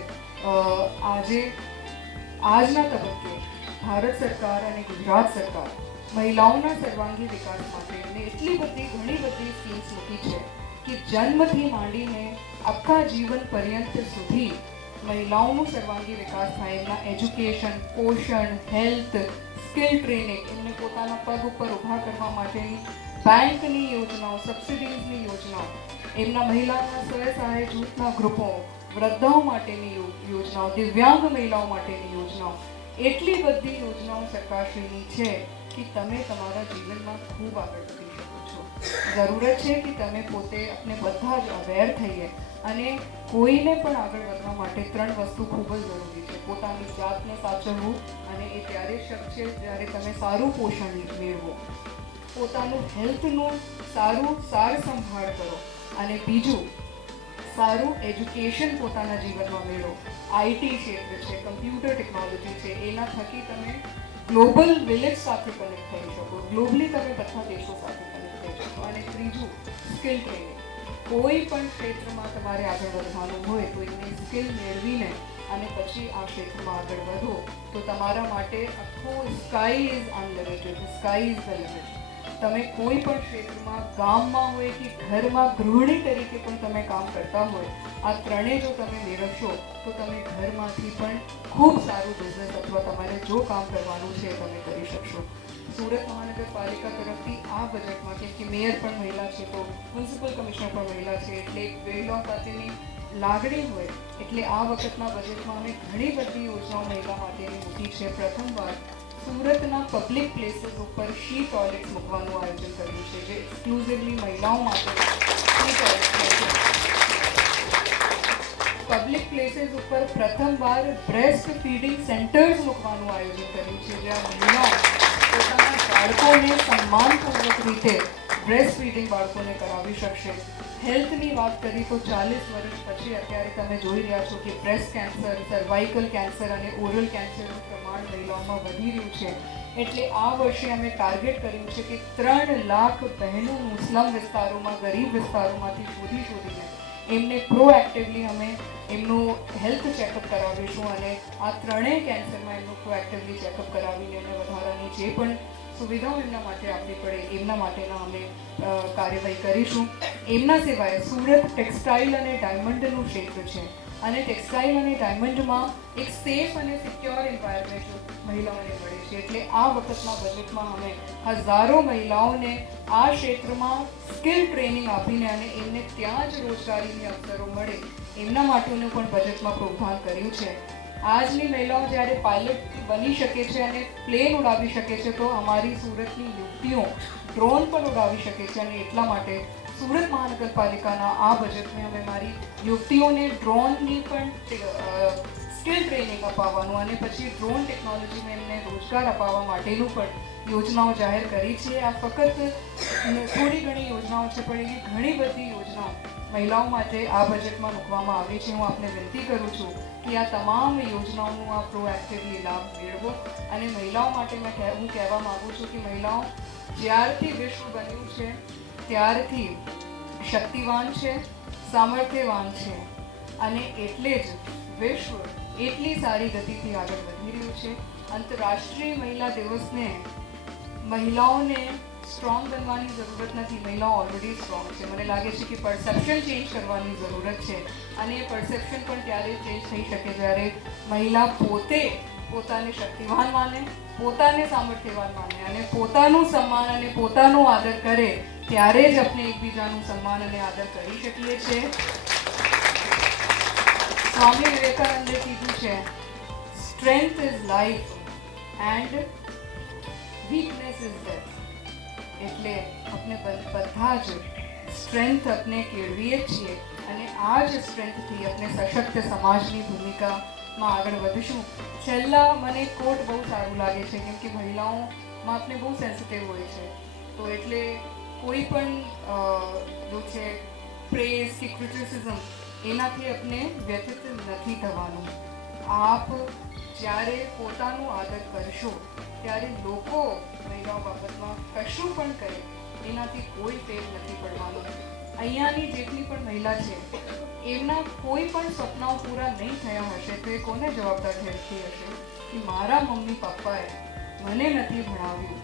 આજના તબક્કે ભારત સરકાર અને ગુજરાત સરકાર મહિલાઓના સર્વાંગી વિકાસ માટે એટલી બધી ઘણી બધી સ્કીમ્સ મૂકી છે કે જન્મથી માંડીને આખા જીવન પર્યંત સુધી મહિલાઓનું સર્વાંગી વિકાસ થાય. એમના એજ્યુકેશન, પોષણ, હેલ્થ, સ્કિલ ટ્રેનિંગ, એમને પોતાના પગ ઉપર ઊભા કરવા માટેની બેંકની યોજનાઓ, સબસિડીઝની યોજનાઓ, એમના મહિલાઓના સ્વસહાય જૂથના ગ્રુપો, વૃદ્ધાઓ માટેની યોજનાઓ, દિવ્યાંગ મહિલાઓ માટેની યોજનાઓ, એટલી બધી યોજનાઓ સરકારશ્રીની છે કે તમે તમારા જીવનમાં ખૂબ આગળ વધી શકો છો. જરૂરત છે કે તમે પોતે આપણે બધા જ અવેર થઈએ અને કોઈને પણ આગળ વધવા માટે 3 વસ્તુ ખૂબ જ જરૂરી છે. પોતાની જાતને સાચવવું, અને એ ત્યારે શક્ય છે જ્યારે તમે સારું પોષણ મેળવો, પોતાનું હેલ્થનું સાર સંભાળ કરો, અને બીજું સારું એજ્યુકેશન પોતાના જીવનમાં મેળવો. આઈટી ક્ષેત્ર છે, કમ્પ્યુટર ટેકનોલોજી છે, એના થકી તમે ગ્લોબલ વિલેજ સાથે કનેક્ટ થઈ શકો, ગ્લોબલી તમે બધા દેશો સાથે કનેક્ટ થઈ શકો. અને ત્રીજું સ્કિલ ટ્રેનિંગ. કોઈ પણ ક્ષેત્રમાં તમારે આગળ વધવાનું હોય તો એની સ્કિલ મેળવીને અને પછી આ ક્ષેત્રમાં આગળ વધો તો તમારા માટે આખું sky is unlimited, sky is the limit. તમે કોઈ પણ ક્ષેત્રમાં, ગામમાં હોય કે ઘરમાં ગૃહિણી તરીકે પણ તમે કામ કરતા હોય, આ ત્રણેય જો તમે મેળવશો તો તમે ઘરમાંથી પણ ખૂબ સારું બિઝનેસ અથવા તમારે જો કામ કરવાનું છે તમે કરી શકશો. સુરત મહાનગરપાલિકા તરફથી આ બજેટમાં, કેમ કે મેયર પણ મહિલા છે તો મ્યુનિસિપલ કમિશનર પણ મહિલા છે, એટલે મહિલાઓ સાથેની લાગણી હોય એટલે આ વખતના બજેટમાં અમે ઘણી બધી યોજનાઓ મહિલા માટેની મૂકી છે. પ્રથમવાર સુરતના પબ્લિક પ્લેસીસ ઉપર શી ટોયલેટ્સ મૂકવાનું આયોજન કર્યું છે, જે એક્સક્લુઝિવલી મહિલાઓ માટે શી ટોયલેટ્સ છે. પબ્લિક પ્લેસીસ ઉપર પ્રથમવાર બ્રેસ્ટ ફીડિંગ સેન્ટર્સ મૂકવાનું આયોજન કર્યું છે, જ્યાં મહિલાઓ પોતાના બાળકોને સન્માનપૂર્વક રીતે બ્રેસ્ટ ફીડિંગ બાળકોને કરાવી શકશે. હેલ્થની વાત કરી તો 40 વર્ષ પછી અત્યારે તમે જોઈ રહ્યા છો કે બ્રેસ્ટ કેન્સર, સર્વાઇકલ કેન્સર અને ઓરલ કેન્સરનું પ્રમાણ મહિલાઓમાં વધી રહ્યું છે. એટલે આ વર્ષે અમે ટાર્ગેટ કર્યું છે કે 3 લાખ બહેનોનું સ્લમ વિસ્તારોમાં, ગરીબ વિસ્તારોમાંથી શોધીને એમને પ્રોએક્ટિવલી અમે એમનું હેલ્થ ચેકઅપ કરાવીશું, અને આ 3 કેન્સરમાં એમનું પ્રોએક્ટિવલી ચેકઅપ કરાવીને એમને વધારાની જે પણ સુવિધાઓ એમના માટે આપવી પડે એમના માટેના અમે કાર્યવાહી કરીશું. એમના સિવાય સુરત ટેક્સટાઇલ અને ડાયમંડનું ક્ષેત્ર છે, અને ટેક્સટાઇલ અને ડાયમંડમાં એક સેફ અને સિક્યોર એન્વાયરમેન્ટ મહિલાઓને મળે છે. એટલે આ વખતના બજેટમાં અમે હજારો મહિલાઓને આ ક્ષેત્રમાં સ્કિલ ટ્રેનિંગ આપીને અને એમને ત્યાં જ રોજગારીની અવસરો મળે એમના માટેનું પણ બજેટમાં પ્રોત્સાહન કર્યું છે. આજની મહિલાઓ જ્યારે પાયલટ બની શકે છે અને પ્લેન ઉડાવી શકે છે, તો અમારી સુરતની યુવતીઓ ડ્રોન પણ ઉડાવી શકે છે. અને એટલા માટે સુરત મહાનગરપાલિકાના આ બજેટને અમે મારી યુવતીઓને ડ્રોનની પણ સ્કિલ ટ્રેનિંગ અપાવવાનું અને પછી ડ્રોન ટેકનોલોજીમાં એમને રોજગાર અપાવવા માટેનું પણ યોજનાઓ જાહેર કરી છે. આ ફક્ત થોડી ઘણી યોજનાઓ છે, પણ એવી ઘણી બધી યોજનાઓ મહિલાઓ માટે આ બજેટમાં મૂકવામાં આવી છે. હું આપને વિનંતી કરું છું કે આ તમામ યોજનાઓનું આ પ્રોએક્ટિવલી લાભ મેળવો. અને મહિલાઓ માટે હું કહેવા માગું છું કે મહિલાઓ જ્યારથી વિશ્વ બન્યું છે ત્યારથી શક્તિવાન છે, સામર્થ્યવાન છે, અને એટલે જ વિશ્વ એટલી સારી ગતિથી આગળ વધી રહ્યું છે. આંતરરાષ્ટ્રીય મહિલા દિવસને મહિલાઓને સ્ટ્રોંગ બનવાની જરૂરત નથી, મહિલાઓ ઓલરેડી સ્ટ્રોંગ છે. મને લાગે છે કે પરસેપ્શન ચેન્જ કરવાની જરૂરત છે. અને એ પરસેપ્શન પણ ત્યારે ચેન્જ થઈ શકે જ્યારે મહિલા પોતે પોતાને શક્તિવાન માને, પોતાને સામર્થ્યવાન માને અને પોતાનું સન્માન અને પોતાનો આદર કરે, ત્યારે જ આપણે એકબીજાનું સન્માન અને આદર કરી શકીએ છીએ. સ્વામી વિવેકાનંદે કીધું છે, strength is life and weakness is death. એટલે આપણે બધા જ સ્ટ્રેન્થ આપણે કેળવીએ છીએ અને આ જ સ્ટ્રેન્થથી આપણે સશક્ત સમાજની ભૂમિકામાં આગળ વધીશું. છેલ્લા મને કોટ બહુ સારું લાગે છે, કેમ કે મહિલાઓમાં આપણે બહુ સેન્સિટિવ હોય છે, તો એટલે કોઈ પણ જો છે પ્રેઝ કે ક્રિટિસિઝમ એનાથી આપણે વ્યથિત નથી થવાનું. આપ જ્યારે પોતાનું આદર કરશો ત્યારે લોકો મહિલાઓ બાબતમાં કશું પણ કરે એનાથી કોઈ ફેર નથી પડવાનું. અહીંયાની જેટલી પણ મહિલા છે એમના કોઈ પણ સપનાઓ પૂરા નહીં થયા હશે તો એ કોને જવાબદાર ઠેરતી હશે કે મારા મમ્મી પપ્પાએ મને નથી ભણાવ્યું,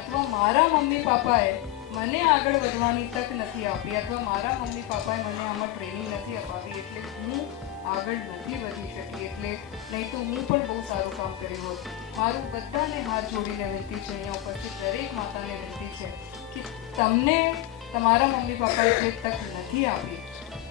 અથવા મારા મમ્મી પપ્પાએ મને આગળ વધવાની તક નથી આપી, અથવા મારા મમ્મી પપ્પાએ મને આમાં ટ્રેનિંગ નથી અપાવી, એટલે હું આગળ નથી વધી શકી. એટલે નહીં તો હું પણ બહુ સારું કામ કર્યું હોત. મારું બધાને હાથ જોડીને વિનંતી છે, અહીંયા ઉપરથી દરેક માતાને વિનંતી છે કે તમને તમારા મમ્મી પપ્પાએ જે તક નથી આપી,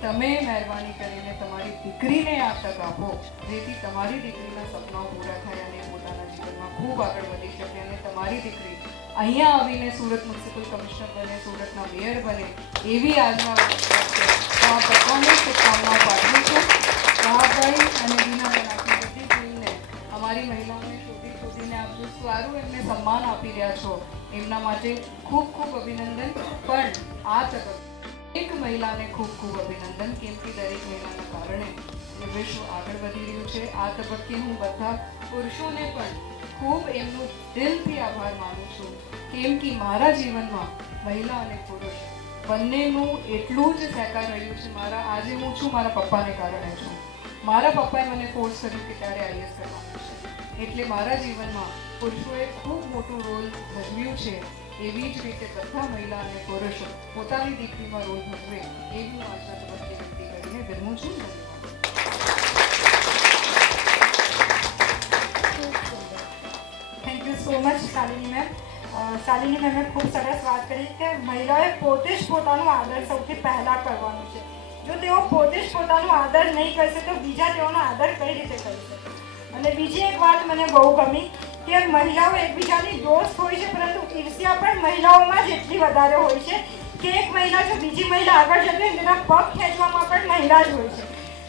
તમે મહેરબાની કરીને તમારી દીકરીને આ તક આપો, જેથી તમારી દીકરીના સપનાઓ પૂરા થાય અને પોતાના જીવનમાં ખૂબ આગળ વધી શકે અને તમારી દીકરી અહીંયા આવીને સુરત મ્યુનિસિપલ કમિશનર બને, સુરતના મેયર બને, એવી આજના તો આ બધાને શુભકામનાઓ પાઠવું છું. રાહભાઈ અને બીનાબેન આપણી બધી ટીમને અમારી મહિલાઓને શોધીને આપ જો સારું એમને સન્માન આપી રહ્યા છો એમના માટે ખૂબ ખૂબ અભિનંદન. પણ આ તબક્કે એક મહિલાને ખૂબ ખૂબ અભિનંદન, કેમ કે દરેક મહિલાના કારણે વિશ્વ આગળ વધી રહ્યું છે. આ તબક્કે હું બધા પુરુષોને પણ ખૂબ એમનું દિલથી આભાર માનું છું, કેમ કે મારા જીવનમાં મહિલા અને પુરુષ બંનેનું એટલું જ સહકાર રહ્યું છે. આજે હું છું મારા પપ્પાને કારણે છું. મારા પપ્પાએ મને ફોર્સ કર્યું કે ત્યારે આઈએસ કરવાનું છે, એટલે મારા જીવનમાં પુરુષોએ ખૂબ મોટું રોલ ભજવ્યું છે. એવી જ રીતે બધા મહિલા અને પુરુષ પોતાની દીકરીમાં રોલ ભજવે એવી હું આજના તબક્કે વિનંતી કરીને વિરમું છું. Thank you so much Shalini ma'am. Shalini મેમે ખૂબ સરસ વાત કરી કે મહિલાએ પોતે જ પોતાનો આદર સૌથી પહેલાં કરવાનું છે. જો તેઓ પોતે જ પોતાનો આદર નહીં કરશે તો બીજા તેઓનો આદર કઈ રીતે કરશે. અને બીજી એક વાત મને બહુ ગમી કે મહિલાઓ એકબીજાની દોસ્ત હોય છે, પરંતુ ઈર્ષ્યા પણ મહિલાઓમાં જ એટલી વધારે હોય છે કે એક મહિલા જો બીજી મહિલા આગળ જતી હોય તેના પગ ખેંચવામાં પણ મહિલા જ હોય છે.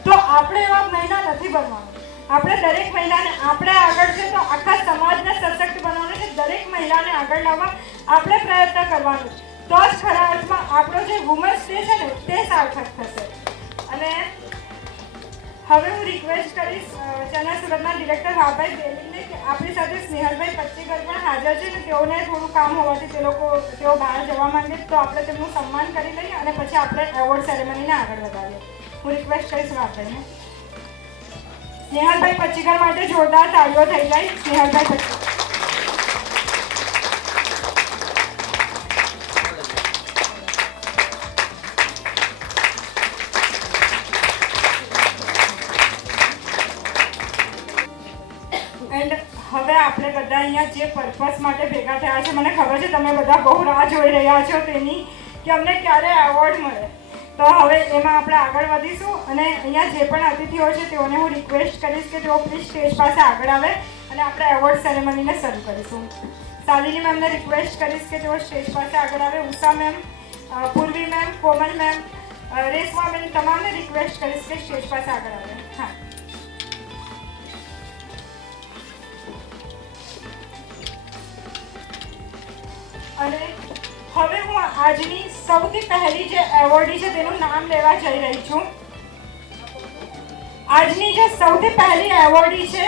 તો આપણે એવા મહિલા નથી બનવાનું. આપણે દરેક મહિલાને આપણે આગળ છે તો આખા સમાજને સશક્ત બનાવવાનું છે. દરેક મહિલાને આગળ લાવવા આપણે પ્રયત્ન કરવાનું, તો જ ખરા અર્થમાં આપણો જે વુમન્સ ડે છે ને તે સાર્થક થશે. અને હવે હું રિક્વેસ્ટ કરીશ ચેનલ સુરતના ડિરેક્ટર રાહભાઈ બેલીને કે આપણી સાથે સ્નેહલભાઈ પચ્ચીકર પણ હાજર છે ને તેઓને થોડું કામ હોવાથી તેઓ બહાર જવા માંગે, તો આપણે તેમનું સન્માન કરી લઈએ અને પછી આપણે એવોર્ડ સેરેમનીને આગળ વધારીએ. હું રિક્વેસ્ટ કરીશ રાહભાઈને. સ્નેહલભાઈ પચ્ચીકર માટે જોરદાર તાળીઓ થઈ જાય. સ્નેહલભાઈ પચ્ચીકર. એન્ડ હવે આપણે બધા અહીંયા જે પર્પસ માટે ભેગા થયા છે, મને ખબર છે તમે બધા બહુ રાહ જોઈ રહ્યા છો તેની કે અમને ક્યારે એવોર્ડ મળે. તો હવે એમાં આપણે આગળ વધીશું અને અહીંયા જે પણ અતિથિઓ છે તેઓને હું રિક્વેસ્ટ કરીશ કે તેઓ પ્લીઝ સ્ટેજ પાસે આગળ આવે અને આપણે એવોર્ડ સેરેમનીને શરૂ કરીશું. શાલિની મેમને રિક્વેસ્ટ કરીશ કે તેઓ સ્ટેજ પાસે આગળ આવે. ઉષા મેમ, પૂર્વી મેમ, કોમલ મેમ, રેશમા બેન, તમામને રિક્વેસ્ટ કરીશ કે સ્ટેજ પાસે આગળ આવે. હા, અને હવે હું આજની સૌથી પહેલી જે એવોર્ડી છે તેનું નામ લેવા જઈ રહી છું. આજની જે સૌથી પહેલી એવોર્ડી છે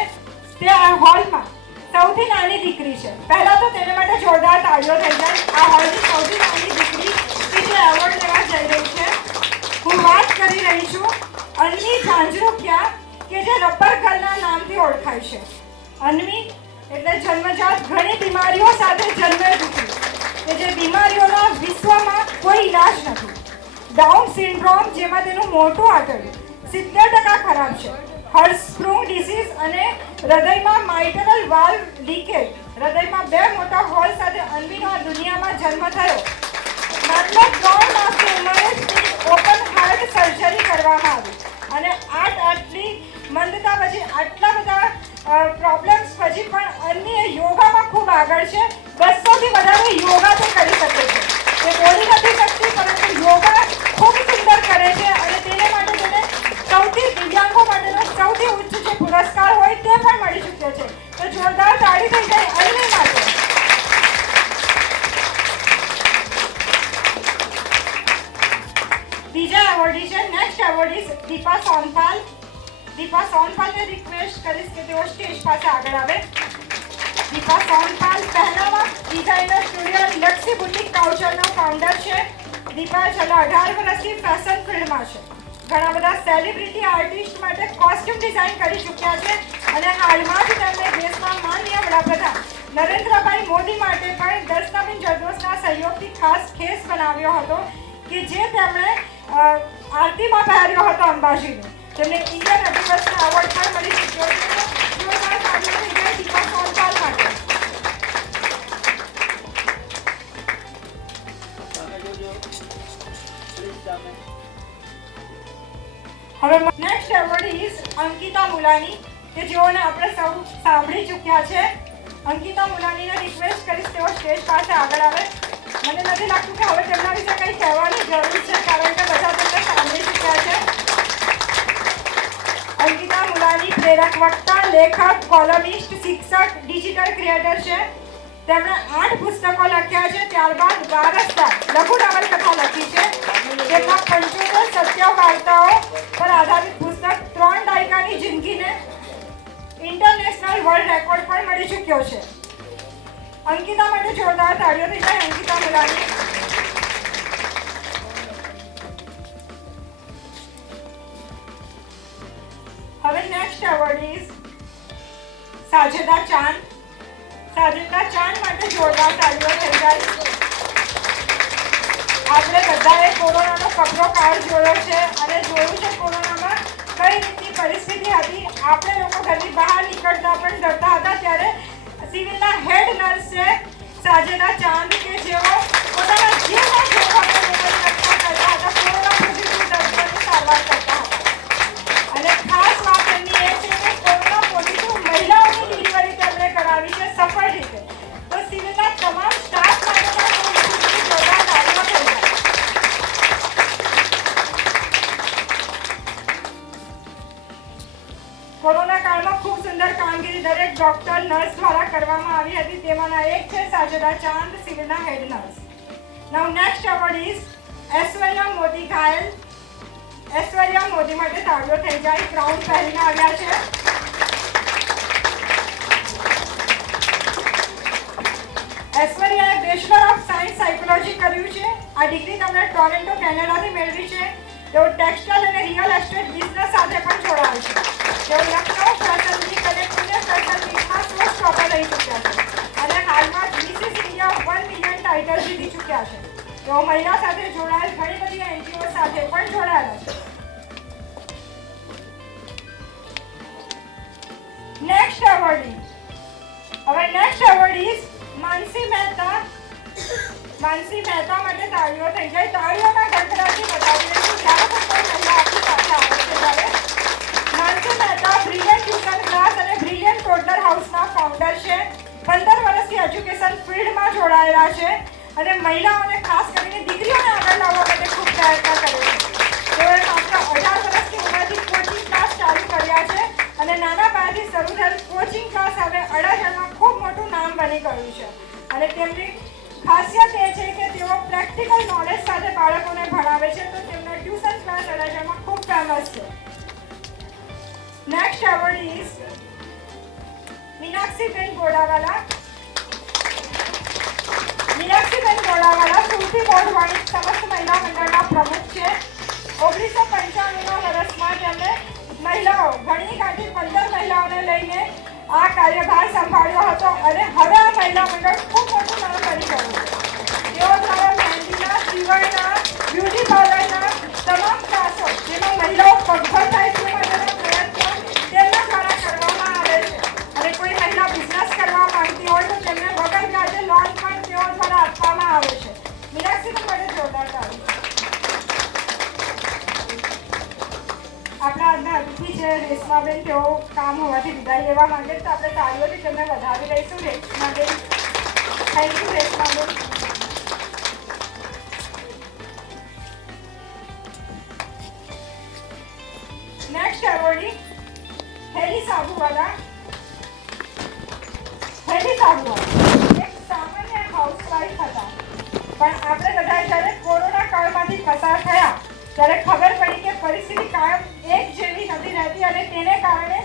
તે આ હોલમાં સૌથી નાની દીકરી છે. પહેલા તો તેને માટે જોરદાર તાળીઓ થઈ જાય. આ હોલની સૌથી નાની દીકરી કે જે એવોર્ડ લેવા જઈ રહી છે. હું વાત કરી રહી છું અન્વી ઝાંઝરુકિયા કે જે રબર ગર્લના નામથી ઓળખાય છે. અન્વી એટલે જન્મજાત ઘણી બીમારીઓ સાથે જન્મેલ દીકરી કે જે બીમારીઓના વિશ્વમાં કોઈ ઈલાજ નથી. ડાઉન સિન્ડ્રોમ જેમાં તેનું મોટું આંતરડું 70% ખરાબ છે. હર્ટસ્પ્રુંગ ડિસીઝ અને હૃદયમાં માઇટરલ વાલ્વ લીકેજ, હૃદયમાં 2 મોટા હોલ સાથે અન્વીનો આ દુનિયામાં જન્મ થયો. માત્ર 3 માસની ઉંમરે ઓપન હાર્ટ સર્જરી કરવામાં આવી અને આટલી મંદતા પછી આટલા બધા પ્રોબ્લેમ્સ પછી પણ અન્વી યોગામાં ખૂબ આગળ છે. 200થી વધારે યોગા તે કરી શકે છે. તે બોલી નથી શકતી પરંતુ યોગા ખૂબ સુંદર કરે છે અને તેને માટે તેને સૌથી દિવ્યાંગો માટેનો સૌથી ઉચ્ચ જે પુરસ્કાર હોય તે પણ મળી ચૂક્યો છે. તો જોરદાર તાળી થઈ જાય અન્વી માટે. બીજા એવોર્ડી છે. Next award is Deepa Sonpal. Deepa સોનપાલને રિક્વેસ્ટ કરીશ કે તેઓ સ્ટેજ પાસે આગળ આવે. દીપા સોનપાલ પહેલામાં ડિઝાઇનર સ્ટુડિયો લક્ષ્મી બુટિક કાઉચરનો ફાઉન્ડર છે. દીપા છેલ્લા 18 વર્ષથી ફેશન ફિલ્ડમાં છે. ઘણા બધા સેલિબ્રિટી આર્ટિસ્ટ માટે કોસ્ટ્યુમ ડિઝાઇન કરી ચૂક્યા છે અને હાલમાં જ તેમણે દેશના માનનીય વડાપ્રધાન નરેન્દ્રભાઈ મોદી માટે પણ 10 નવીન જરદોશના સહયોગથી ખાસ ખેસ બનાવ્યો હતો કે જે તેમણે આરતીમાં પહેર્યો હતો અંબાજીનો. તેમને ઇન્ડિયન એડિવર્સનો એવોર્ડ પણ મળી ચૂક્યો છે. જોરદાર તાળીઓ થઈ જાય દીપા સોનપાલ માટે. હવે નેક્સ્ટ એવોર્ડ ઇઝ અંકિતા મુલાની કે જેઓને આપણે સૌ સાંભળી ચૂક્યા છે. અંકિતા મુલાનીને રિક્વેસ્ટ કરીશ તેઓ સ્ટેજ પાસે આગળ આવે. મને નથી લાગતું કે હવે તેમના વિશે કંઈ કહેવાની જરૂર છે કારણ કે બધા તેમને સાંભળી ચૂક્યા છે. અંકિતા મુલાની પ્રેરક વક્તા, લેખક, કોલમિસ્ટ, શિક્ષક, ડિજિટલ ક્રિએટર છે. તેમણે 8 પુસ્તકો લખ્યા છે. ત્યારબાદ વારસદાર લઘુ નવલકથા લખી છે. જેમાં 75 સત્ય વાર્તાઓ પર આધારિત પુસ્તક 3 દાયકાની જિંદગીને ઇન્ટરનેશનલ વર્લ્ડ રેકોર્ડ પણ મળી ચૂક્યો છે. અંકિતા માટે જોરદાર તાળીઓ થઈ જાય. અંકિતા મુલાની. હવે નેક્સ્ટ એવોર્ડ ઇઝ સાજેદા ચાંદ. સાજેદા ચાંદ માટે જોરદાર તાળીઓ થઈ જાય. આપણે બધાએ કોરોનાનો કપરો કાળ જોયો છે અને જોયું છે કોરોનામાં કઈ રીતની પરિસ્થિતિ હતી. આપણે લોકો ઘરની બહાર નીકળતા પણ ડરતા હતા ત્યારે સિવિલના હેડ નર્સ છે સાજેદા ચાંદ કે જેઓ પોતાના જીવના જોખમને રક્ષા કરતા હતા. કોરોના પોઝિટિવ દર્દીઓની સારવાર કરતા હતા અને ખાસ વાત એમની એ છે કે કોરોના પોઝિટિવ મહિલાઓની ડિલિવરી તેમણે કરાવી છે સફળ રીતે. તો સિવિલના તમામ સ્ટાફ માટે પણ જોરદાર તાળીઓ થઈ જાય. કોરોના કાળમાં ખૂબ સુંદર કામગીરી દરેક ડોક્ટર, નર્સ દ્વારા કરવામાં આવી હતી. તેમાંના એક છે સાજેદા ચાંદ, સિવિલના head nurse. Now next award is Aishwarya Modi Ghayal. Aishwarya Modi માટે તાળીઓ થઈ જાય. ક્રાઉન પહેરીને આવ્યા છે. ઐશ્વર્યાએ બેચલર ઓફ સાયન્સ સાયકોલોજી કર્યું છે. આ ડિગ્રી તેમણે ટોરેન્ટો કેનેડાથી મેળવી છે. તેઓ ટેક્સટાઇલ અને રિયલ એસ્ટેટ બિઝનેસ સાથે પણ જોડાય છે. તેઓ લખનઉ ફેશન વીક અને પુણે ફેશન વીકમાં શો સ્ટોપર રહી ચૂક્યા છે અને હાલમાં જ મિસિસ ઇન્ડિયા 1 મિલિયન ટાઇટલ જીતી ચૂક્યા છે. તેઓ મહિલા સાથે જોડાયેલ ઘણી બધી એનજીઓ સાથે પણ જોડાયેલા છે. નેક્સ્ટ એવોર્ડ ઇઝ માનસી મહેતા માનસી મહેતા માટે તાળીઓ થઈ જાય. તાળીઓના ગડગડાટથી બતાવી દઈશું જ્યારે પણ કોઈ મહિલા આપણી પાસે આવે છે ત્યારે. માનસી મહેતા બ્રિલિયન્ટ ટ્યુશન ક્લાસ અને બ્રિલિયન્ટ ટોડલર હાઉસના ફાઉન્ડર છે. 15 વર્ષથી એજ્યુકેશન ફિલ્ડમાં જોડાયેલા છે અને મહિલાઓને ખાસ કરીને દીકરીઓને આગળ લાવવા માટે ખૂબ પ્રયત્ન કરે છે. તેઓએ માત્ર 18 વર્ષની ઉંમરથી કોચિંગ ક્લાસ ચાલુ કર્યા છે અને નાના પાયાથી શરૂ થયેલ કોચિંગ ક્લાસ હવે અડાજણમાં ખૂબ મોટું નામ બની ગયું છે. અને તેમની ખાસિયત એ છે કે તેઓ પ્રેક્ટિકલ નોલેજ સાથે બાળકોને ભણાવે છે, તો તેમનો ટ્યુશન ક્લાસ અડાજણમાં ખૂબ ફેમસ છે. Next award is Meenakshiben Godawala. Meenakshiben Godawala સુરતી બોર્ડવાળી સમસ્ત મહિલા મંડળના પ્રમુખ છે. 1995ના વર્ષમાં તેમણે મહિલાઓ ઘણી કાઢી 15 મહિલાઓને લઈને આ કાર્યભાર સંભાળ્યો હતો અને હવે આ મહિલા મંડળ ખૂબ મોટું નામ કરી ગયું છે. તેઓ દ્વારા મહેંદીના, સીવણના, બ્યુટી પાર્લરના તમામ ક્લાસો જેમાં મહિલાઓ પગભર થાય તે માટેના પ્રયત્નો તેમના દ્વારા કરવામાં આવે છે. અને કોઈ મહિલા બિઝનેસ કરવા માંગતી હોય તો તેમને વગર વ્યાજે લોન પણ તેઓ દ્વારા આપવામાં આવે છે. મીનાક્ષી માટે જોરદાર તાળી. આપણા આજના અતિથિ છે રેશમાબેન. તેઓ કામ હોવાથી વિદાય લેવા માંગે તો આપણે તાળીઓથી તેમને વધાવી લઈશું. Reshmaben, thank you Reshmaben. Next awardee Heli Sabuwala. Heli Sabuwala એક સામાન્ય હાઉસવાઈફ હતા, પણ આપણે બધા જ્યારે કોરોના કાળમાંથી પસાર થયા ત્યારે ખબર પડી કે પરિસ્થિતિ કાયમ એક જેવી નથી રહેતી અને તેને કારણે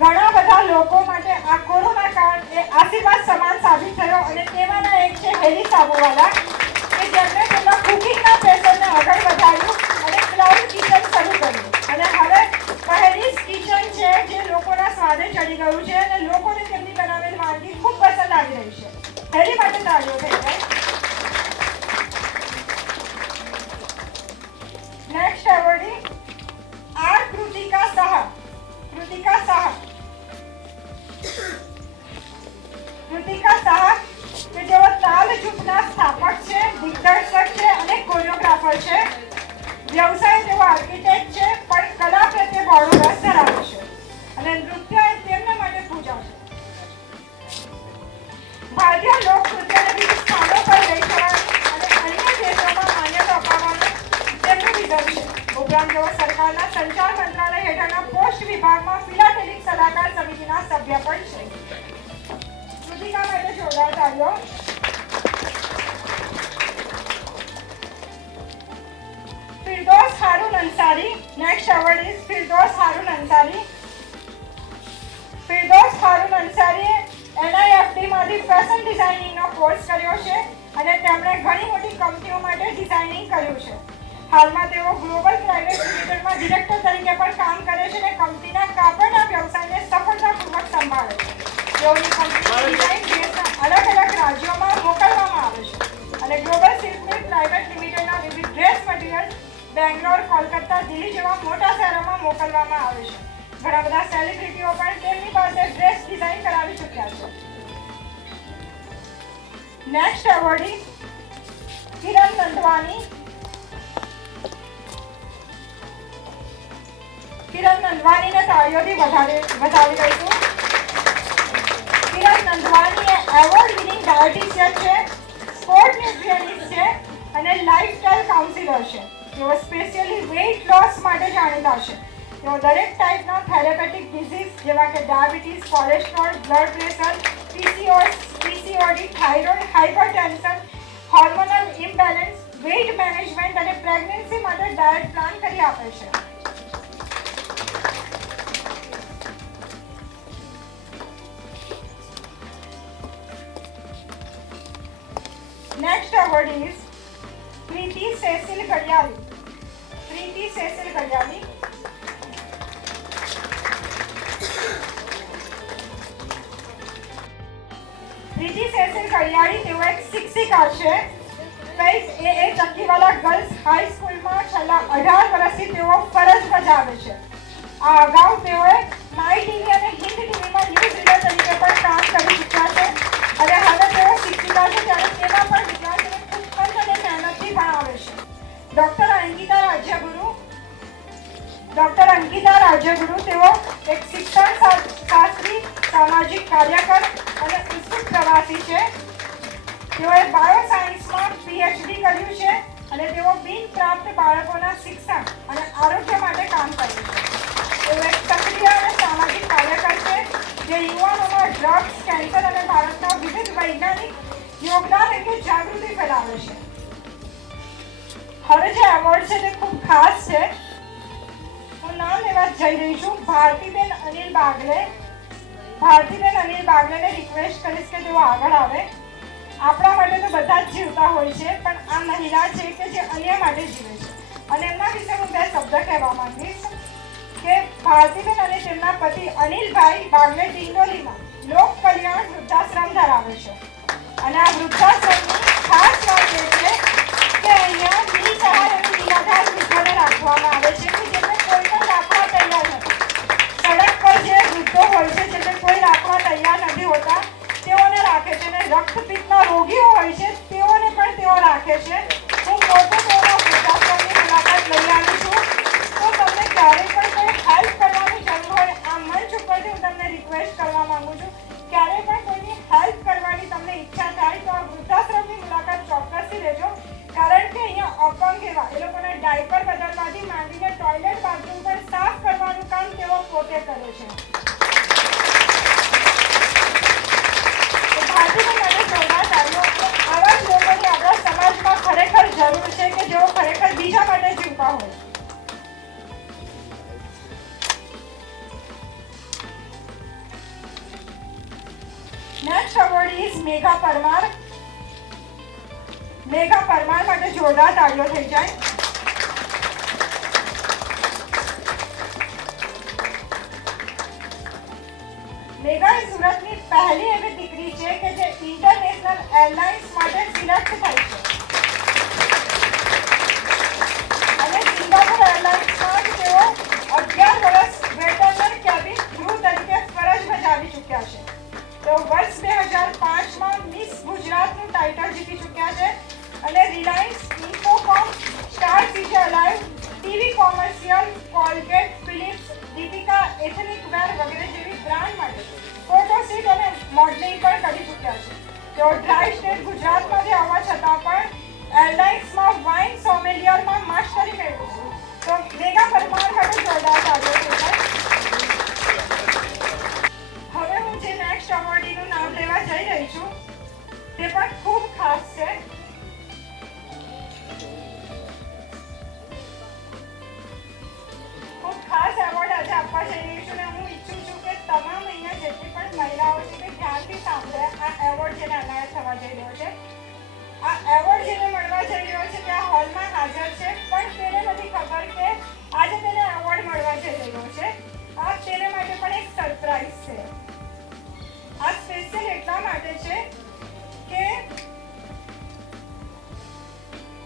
ઘણા બધા લોકો માટે આ કોરોના કાળ એ આશીર્વાદ સમાન સાબિત થયો. અને તેમાંના એક છે હેલી સાબુવાલા કે જેમણે તેમના કુકિંગના પેશનને આગળ વધાર્યું અને ક્લાઉડ કિચન શરૂ કર્યું. અને હવે હેલીઝ કિચન છે જે લોકોના સ્વાદે ચડી ગયું છે અને લોકોને તેમની બનાવેલ વાનગી ખૂબ પસંદ આવી રહી છે. હેલી માટે તાળીઓ થઈ જાય. નેક્સ્ટ એવોર્ડી આર કૃતિકા સાહ. કૃતિકા સાહ કે જેઓ તાલ જૂથના સ્થાપક છે, દિગ્દર્શક છે અને કોરિયોગ્રાફર છે. વ્યવસાય તેઓ આર્કિટેક્ટ છે, પણ કલા પ્રત્યે બહોળો રસ ધરાવે છે અને નૃત્ય એ તેમના માટે પૂજા છે. ભારતીય લોકનૃત્યને વિવિધ સ્થાનો પર લઈ જવાનું અને અન્ય દેશોમાં માન્યતા અપાવવાનું તેમનું વિઝન છે. ઉપરાંત તેઓ સરકારના સંચાર મંત્રાલય હેઠળના પોસ્ટ વિભાગમાં ફિલાટેલિક સલાહકાર સમિતિના સભ્ય પણ છે. કૃતિકા માટે જોરદાર તાળીઓ. Firdos Haroon Ansari. Next award is Firdos Haroon Ansari. Firdos Haroon અંસારીએ NIFT માંથી ફેશન ડિઝાઇનિંગનો કોર્સ કર્યો છે અને તેમણે ઘણી મોટી કંપનીઓ માટે ડિઝાઇનિંગ કર્યું છે. હાલમાં તેઓ ગ્લોબલ પ્રાઇવેટ લિમિટેડમાં ડિરેક્ટર તરીકે પણ કામ કરે છે અને કંપનીના કાપડના વ્યવસાયને સફળતાપૂર્વક સંભાળે છે. તેઓની કંપનીની ડિઝાઇન દેશના અલગ અલગ રાજ્યોમાં મોકલવામાં આવે છે અને ગ્લોબલ સિલ્કમિલ પ્રાઇવેટ લિમિટેડના વિવિધ ડ્રેસ મટીરિયલ બેંગ્લોર, કોલકાતા, દિલ્હી જેવા મોટા શહેરોમાં મોકલવામાં આવે છે. ઘણા બધા સેલિબ્રિટીઓ પણ તેમની પાસે ડ્રેસ ડિઝાઇન કરાવી ચૂક્યા છે. નેક્સ્ટ એવોર્ડી કિરણ નંદવાની. કિરણ નંદવાનીને તાળીઓથી વધાવી દઈશું. કિરણ નંદવાની એ એવોર્ડ વિનિંગ ડાયટિશિયન છે, સ્પોર્ટ ન્યુટ્રિશનિસ્ટ છે અને લાઇફસ્ટાઇલ કાઉન્સિલર છે. તેઓ સ્પેશિયલી વેઇટ લોસ માટે જાણીતા છે. તેઓ દરેક ટાઈપના થેરેપેટિક ડિઝીઝ જેવા કે diabetes, cholesterol, blood pressure, PCOD, thyroid, hypertension, hormonal imbalance, weight management અને પ્રેગ્નન્સી માટે ડાયટ પ્લાન કરી આપે છે. Next award is Preeti Cecil Gadiyali. Preeti Cecil Gadiyali. Preeti Cecil Gadiyali તેઓ એક શિક્ષિકા છે. એ ચક્કીવાલા ગર્લ્સ હાઈ સ્કૂલમાં છેલ્લા 18 વર્ષથી તેઓ ફરજ બજાવે છે. આ અગાઉ તેઓએ માય ટીવી અને હિન્દ ટીવીમાં ન્યૂઝ રીડર તરીકે પણ કામ કરી ચૂક્યા છે અને હવે તેઓ શિક્ષિકા છે ત્યારે તેમાં પણ વિદ્યાર્થીઓને ખૂબ ડૉક્ટર અંકિતા રાજ્યગુરુ તેઓ એક શિક્ષણ શાસ્ત્રી, સામાજિક કાર્યકર અને ઉત્સુક પ્રવાસી છે. તેઓએ બાયોસાયન્સમાં PhD કર્યું છે અને તેઓ બિન પ્રાપ્ત બાળકોના શિક્ષણ અને આરોગ્ય માટે કામ કરે છે. તેઓ એક સક્રિય અને સામાજિક કાર્યકર છે જે યુવાનોમાં ડ્રગ્સ, કેન્સર અને ભારતના વિવિધ વૈજ્ઞાનિક યોગદાન અંગે જાગૃતિ ફેલાવે છે. હવે જે એવોર્ડ છે તે ખૂબ ખાસ છે. હું નામ લેવા જઈ રહી છું ભારતીબેન અનિલ બાગલેને રિક્વેસ્ટ કરીશ કે તેઓ આગળ આવે. આપણા માટે તો બધા જ જીવતા હોય છે, પણ આ મહિલા છે કે જે અન્ય માટે જીવે છે અને એમના વિશે હું 2 શબ્દ કહેવા માંગીશ કે ભારતીબેન અને તેમના પતિ અનિલભાઈ બાગલે ડિંડોલીમાં લોક કલ્યાણ વૃદ્ધાશ્રમ ધરાવે છે અને આ વૃદ્ધાશ્રમની ખાસ વાત એ છે કે અહીંયા નિસહાય અને નિરાધાર વૃદ્ધોને રાખવામાં આવે છે કે જેમને કોઈ પણ રાખવા તૈયાર નથી. સડક પર જે વૃદ્ધો હોય છે જેમને કોઈ રાખવા તૈયાર નથી હોતા તેઓને રાખે છે અને રક્તપિત્તના રોગીઓ હોય છે તેઓને પણ તેઓ રાખે છે. હું પોતે તેઓના વૃદ્ધાશ્રમની મુલાકાત લઈ આવી છું. તો તમને ક્યારેય પણ કોઈ હેલ્પ કરવાની જરૂર હોય, આ મંચ ઉપરથી હું તમને રિક્વેસ્ટ કરવા માંગુ છું, ક્યારેય પણ કોઈની હેલ્પ કરવાની તમને ઈચ્છા થાય તો આ વૃદ્ધાશ્રમની મુલાકાત ચોક્કસથી લેજો. કારણ કે અહીંયા અપંગ એવા એ લોકોના ડાયપર બદલવાથી માંડીને ટોયલેટ, બાથરૂમ પર સાફ કરવાનું કામ તેઓ પોતે કરે છે. આવા જ લોકોની આપણા સમાજમાં ખરેખર જરૂર છે કે જેઓ ખરેખર બીજા માટે જીવતા હોય. નેક્સ્ટ એવોર્ડ ઇઝ મેઘા પરમાર. મેઘા પરમાર માટે જોરદાર તાળીઓ થઈ જાય. મેઘા એ સુરતની પહેલી એવી દીકરી છે કે જે ઇન્ટરનેશનલ એરલાઇન્સ માટે સિલેક્ટ થઈ છે અને સિંગાપુર એરલાઇન્સમાં તેઓ 11 વર્ષ વેટરનરી કેબિન ક્રૂ તરીકે ફરજ બજાવી ચૂક્યા છે. તેઓ વર્ષ 2005માં મિસ ગુજરાતનું ટાઇટલ જીતી ચૂક્યા છે અને Reliance, Infocom, Star City Alive, TV commercial, Colgate, Philips, Deepika ethnic wear વગેરે જેવી બ્રાન્ડ માટે ફોટોશૂટ અને મોડલિંગ પણ કરી ચૂક્યા છે. તેઓ ડ્રાય સ્ટેટ ગુજરાતમાંથી આવવા છતાં પણ એરલાઇન્સમાં વાઇન સોમેલિયરમાં માસ્ટરી મેળવી છે. તો મેઘા પરમાર માટે જોરદાર તાળીઓ થઈ જાય. હવે હું જે નેક્સ્ટ એવોર્ડીનું નામ લેવા જઈ રહી છું તે પણ ખૂબ ખાસ છે. ખૂબ ખાસ એવોર્ડ આજે આપવા જઈ રહી છું અને હું ઈચ્છું છું કે તમામ અહીંયા જેટલી પણ મહિલાઓ છે તે ધ્યાનથી સાંભળે આ એવોર્ડ જેને એનાયત થવા જઈ રહ્યો છે. આ એવોર્ડ જેને મળવા જઈ રહ્યો છે તે આ હોલમાં હાજર છે, પણ તેને નથી ખબર કે આજે તેને એવોર્ડ મળવા જઈ રહ્યો છે. આ તેને માટે પણ એક સરપ્રાઈઝ છે. આ સ્પેશિયલ એટલા માટે છે કે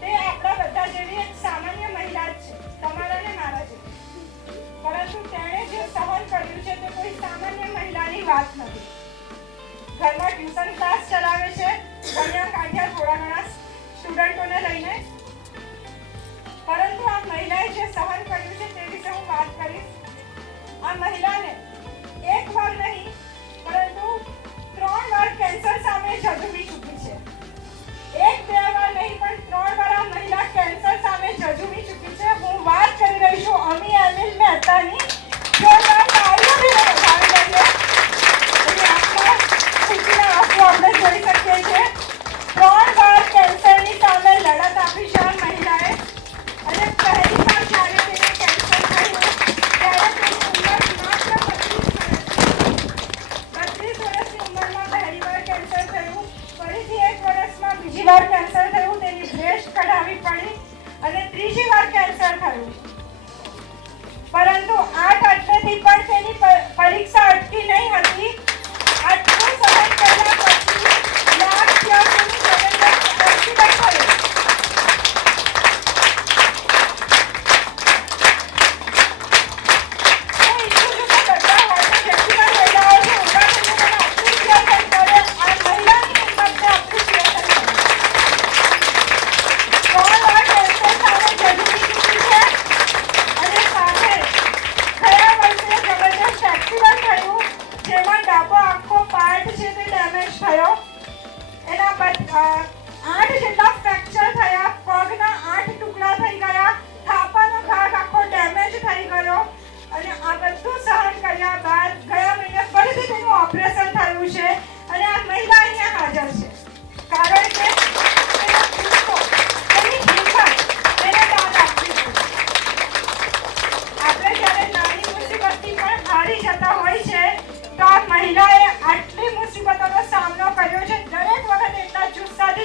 તે આપણા બધા જેવી એક સામાન્ય મહિલા જ છે, તમારા ને મારા જેવી. પરંતુ તેણે જે સહન કર્યું છે તે કોઈ સામાન્ય મહિલાની વાત નથી. ઘરમાં ટ્યુશન ક્લાસ ચલાવે છે, ભણ્યા કાઢ્યા થોડા ઘણા સ્ટુડન્ટોને લઈને. પરંતુ આ મહિલાએ જે સહન કર્યું છે તે વિશે હું વાત કરીશ. આ મહિલાને એક વાર નહીં પરંતુ 3 વાર કેન્સર સામે ઝઝૂમી ચૂકી છે. 1-2 વાર નહીં પણ 3 વાર આ મહિલા કેન્સર સામે ઝઝૂમી ચૂકી છે. હું વાત કરી રહી છું અમી અનિલ મહેતાની. જોરદાર તાળીઓથી વધાવી લઈએ. એની આંખમાં ખુશીના આંસુ આપણે જોઈ શકીએ છીએ. 3 વાર કેન્સરની સામે લડત આપી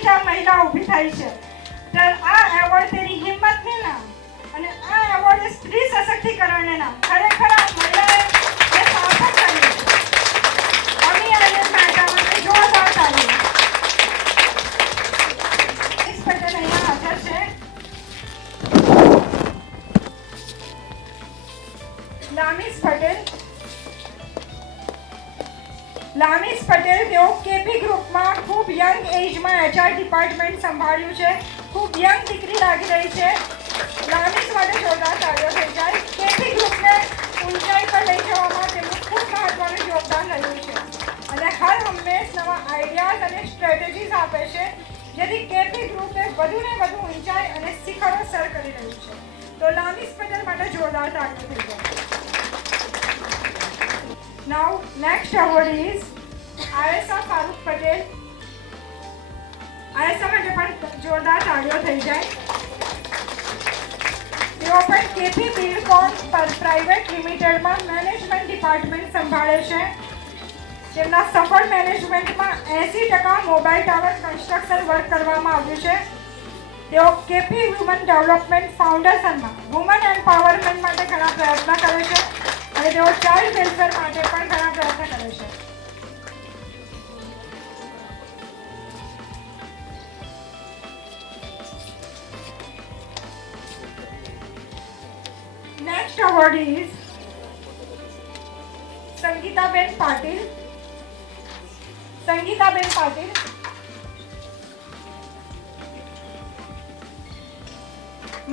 જ આ મહિલા ઊભી થઈ છે. તો આ એવોર્ડ તેની હિંમતને નામ અને આ એવોર્ડ સ્ત્રી સશક્તિકરણને નામ. ખરેખર આ મહિલાએ જે સાર્થક કર્યું છે. અમી અને મહેતા માટે જોરદાર તાળી. મિસ પટેલ અહીંયા હાજર છે. લામીસ પટેલ તેઓ કેપી ગ્રુપમાં ખૂબ યંગ એજમાં HR ડિપાર્ટમેન્ટ સંભાળ્યું છે. ખૂબ યંગ દીકરી લાગી રહી છે. લામીસ માટે જોરદાર તાળીઓ થઈ જાય. કેપી ગ્રુપને ઊંચાઈ પર લઈ જવામાં તેમનું ખૂબ મહત્વનું યોગદાન રહ્યું છે અને હર હંમેશ નવા આઈડિયાઝ અને સ્ટ્રેટેજીસ આપે છે જેથી કેપી ગ્રુપે વધુને વધુ ઊંચાઈ અને શિખરો સર કરી રહ્યું છે. તો લામીસ પટેલ માટે જોરદાર તાળીઓ થઈ જાય. Now, next award is Ayesha Farooq Patel. Ayesha માટે પણ જોરદાર તાળીઓ થઈ જાય. તેઓ પણ કેપી બિલ્ડકોન પ્રાઇવેટ લિમિટેડમાં મેનેજમેન્ટ ડિપાર્ટમેન્ટ સંભાળે છે. તેમના સફળ મેનેજમેન્ટમાં 80% મોબાઈલ ટાવર કન્સ્ટ્રક્શન વર્ક કરવામાં આવ્યું છે. તેઓ કેપી વુમન ડેવલપમેન્ટ ફાઉન્ડેશનમાં વુમન એમ્પાવરમેન્ટ માટે ઘણા પ્રયત્ન કરે છે અને તેઓ ચાઇલ્ડ વેલફેર માટે પણ ઘણા પ્રયત્ન કરે છે. Next award is Sangitaben Patil. Sangitaben Patil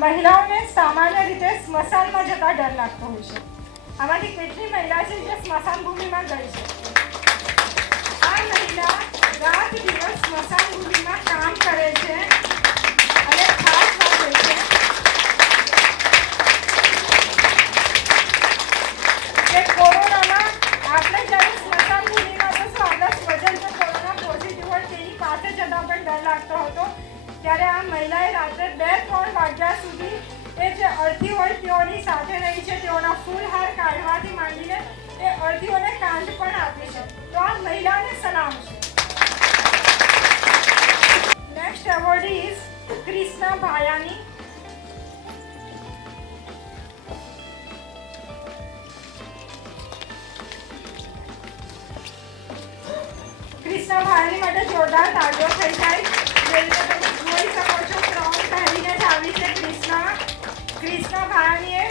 મહિલાઓને સામાન્ય રીતે સ્મશાનમાં જતા ડર લાગતો હોય છે. આમાંથી કેટલી મહિલા છે જે સ્મશાન ભૂમિમાં ગઈ છે? આ મહિલા રાત દિવસ સ્મશાન ભૂમિમાં કામ કરે છે અને ખાસ વાત એ છે કે કોરોનામાં આપણે જ્યારે સ્મશાન ભૂમિમાં જશું આપણા સ્વજન જો કોરોના પોઝિટિવ હોય તેની પાસે જતા પણ ડર લાગતો હતો. ત્યારે આ મહિલાએ રાત્રે 2-3 વાગ્યા સુધી એ જે અર્થી હોય તેઓની સાથે રહી છે. તેઓના ફૂલહાર કાઢવાથી માંડીને એ અર્થીઓને કાંડ પણ આપી છે. તો આ મહિલાને સલામ છે. Next award is Krishna Bhayani. Krishna Bhayani માટે જોરદાર તાળીઓ થઈ જાય. જે રીતે તમે જોઈ શકો છો ક્રાઉન પહેરીને જ આવી છે ક્રિષ્ના. ક્રિષ્ના ભાયાની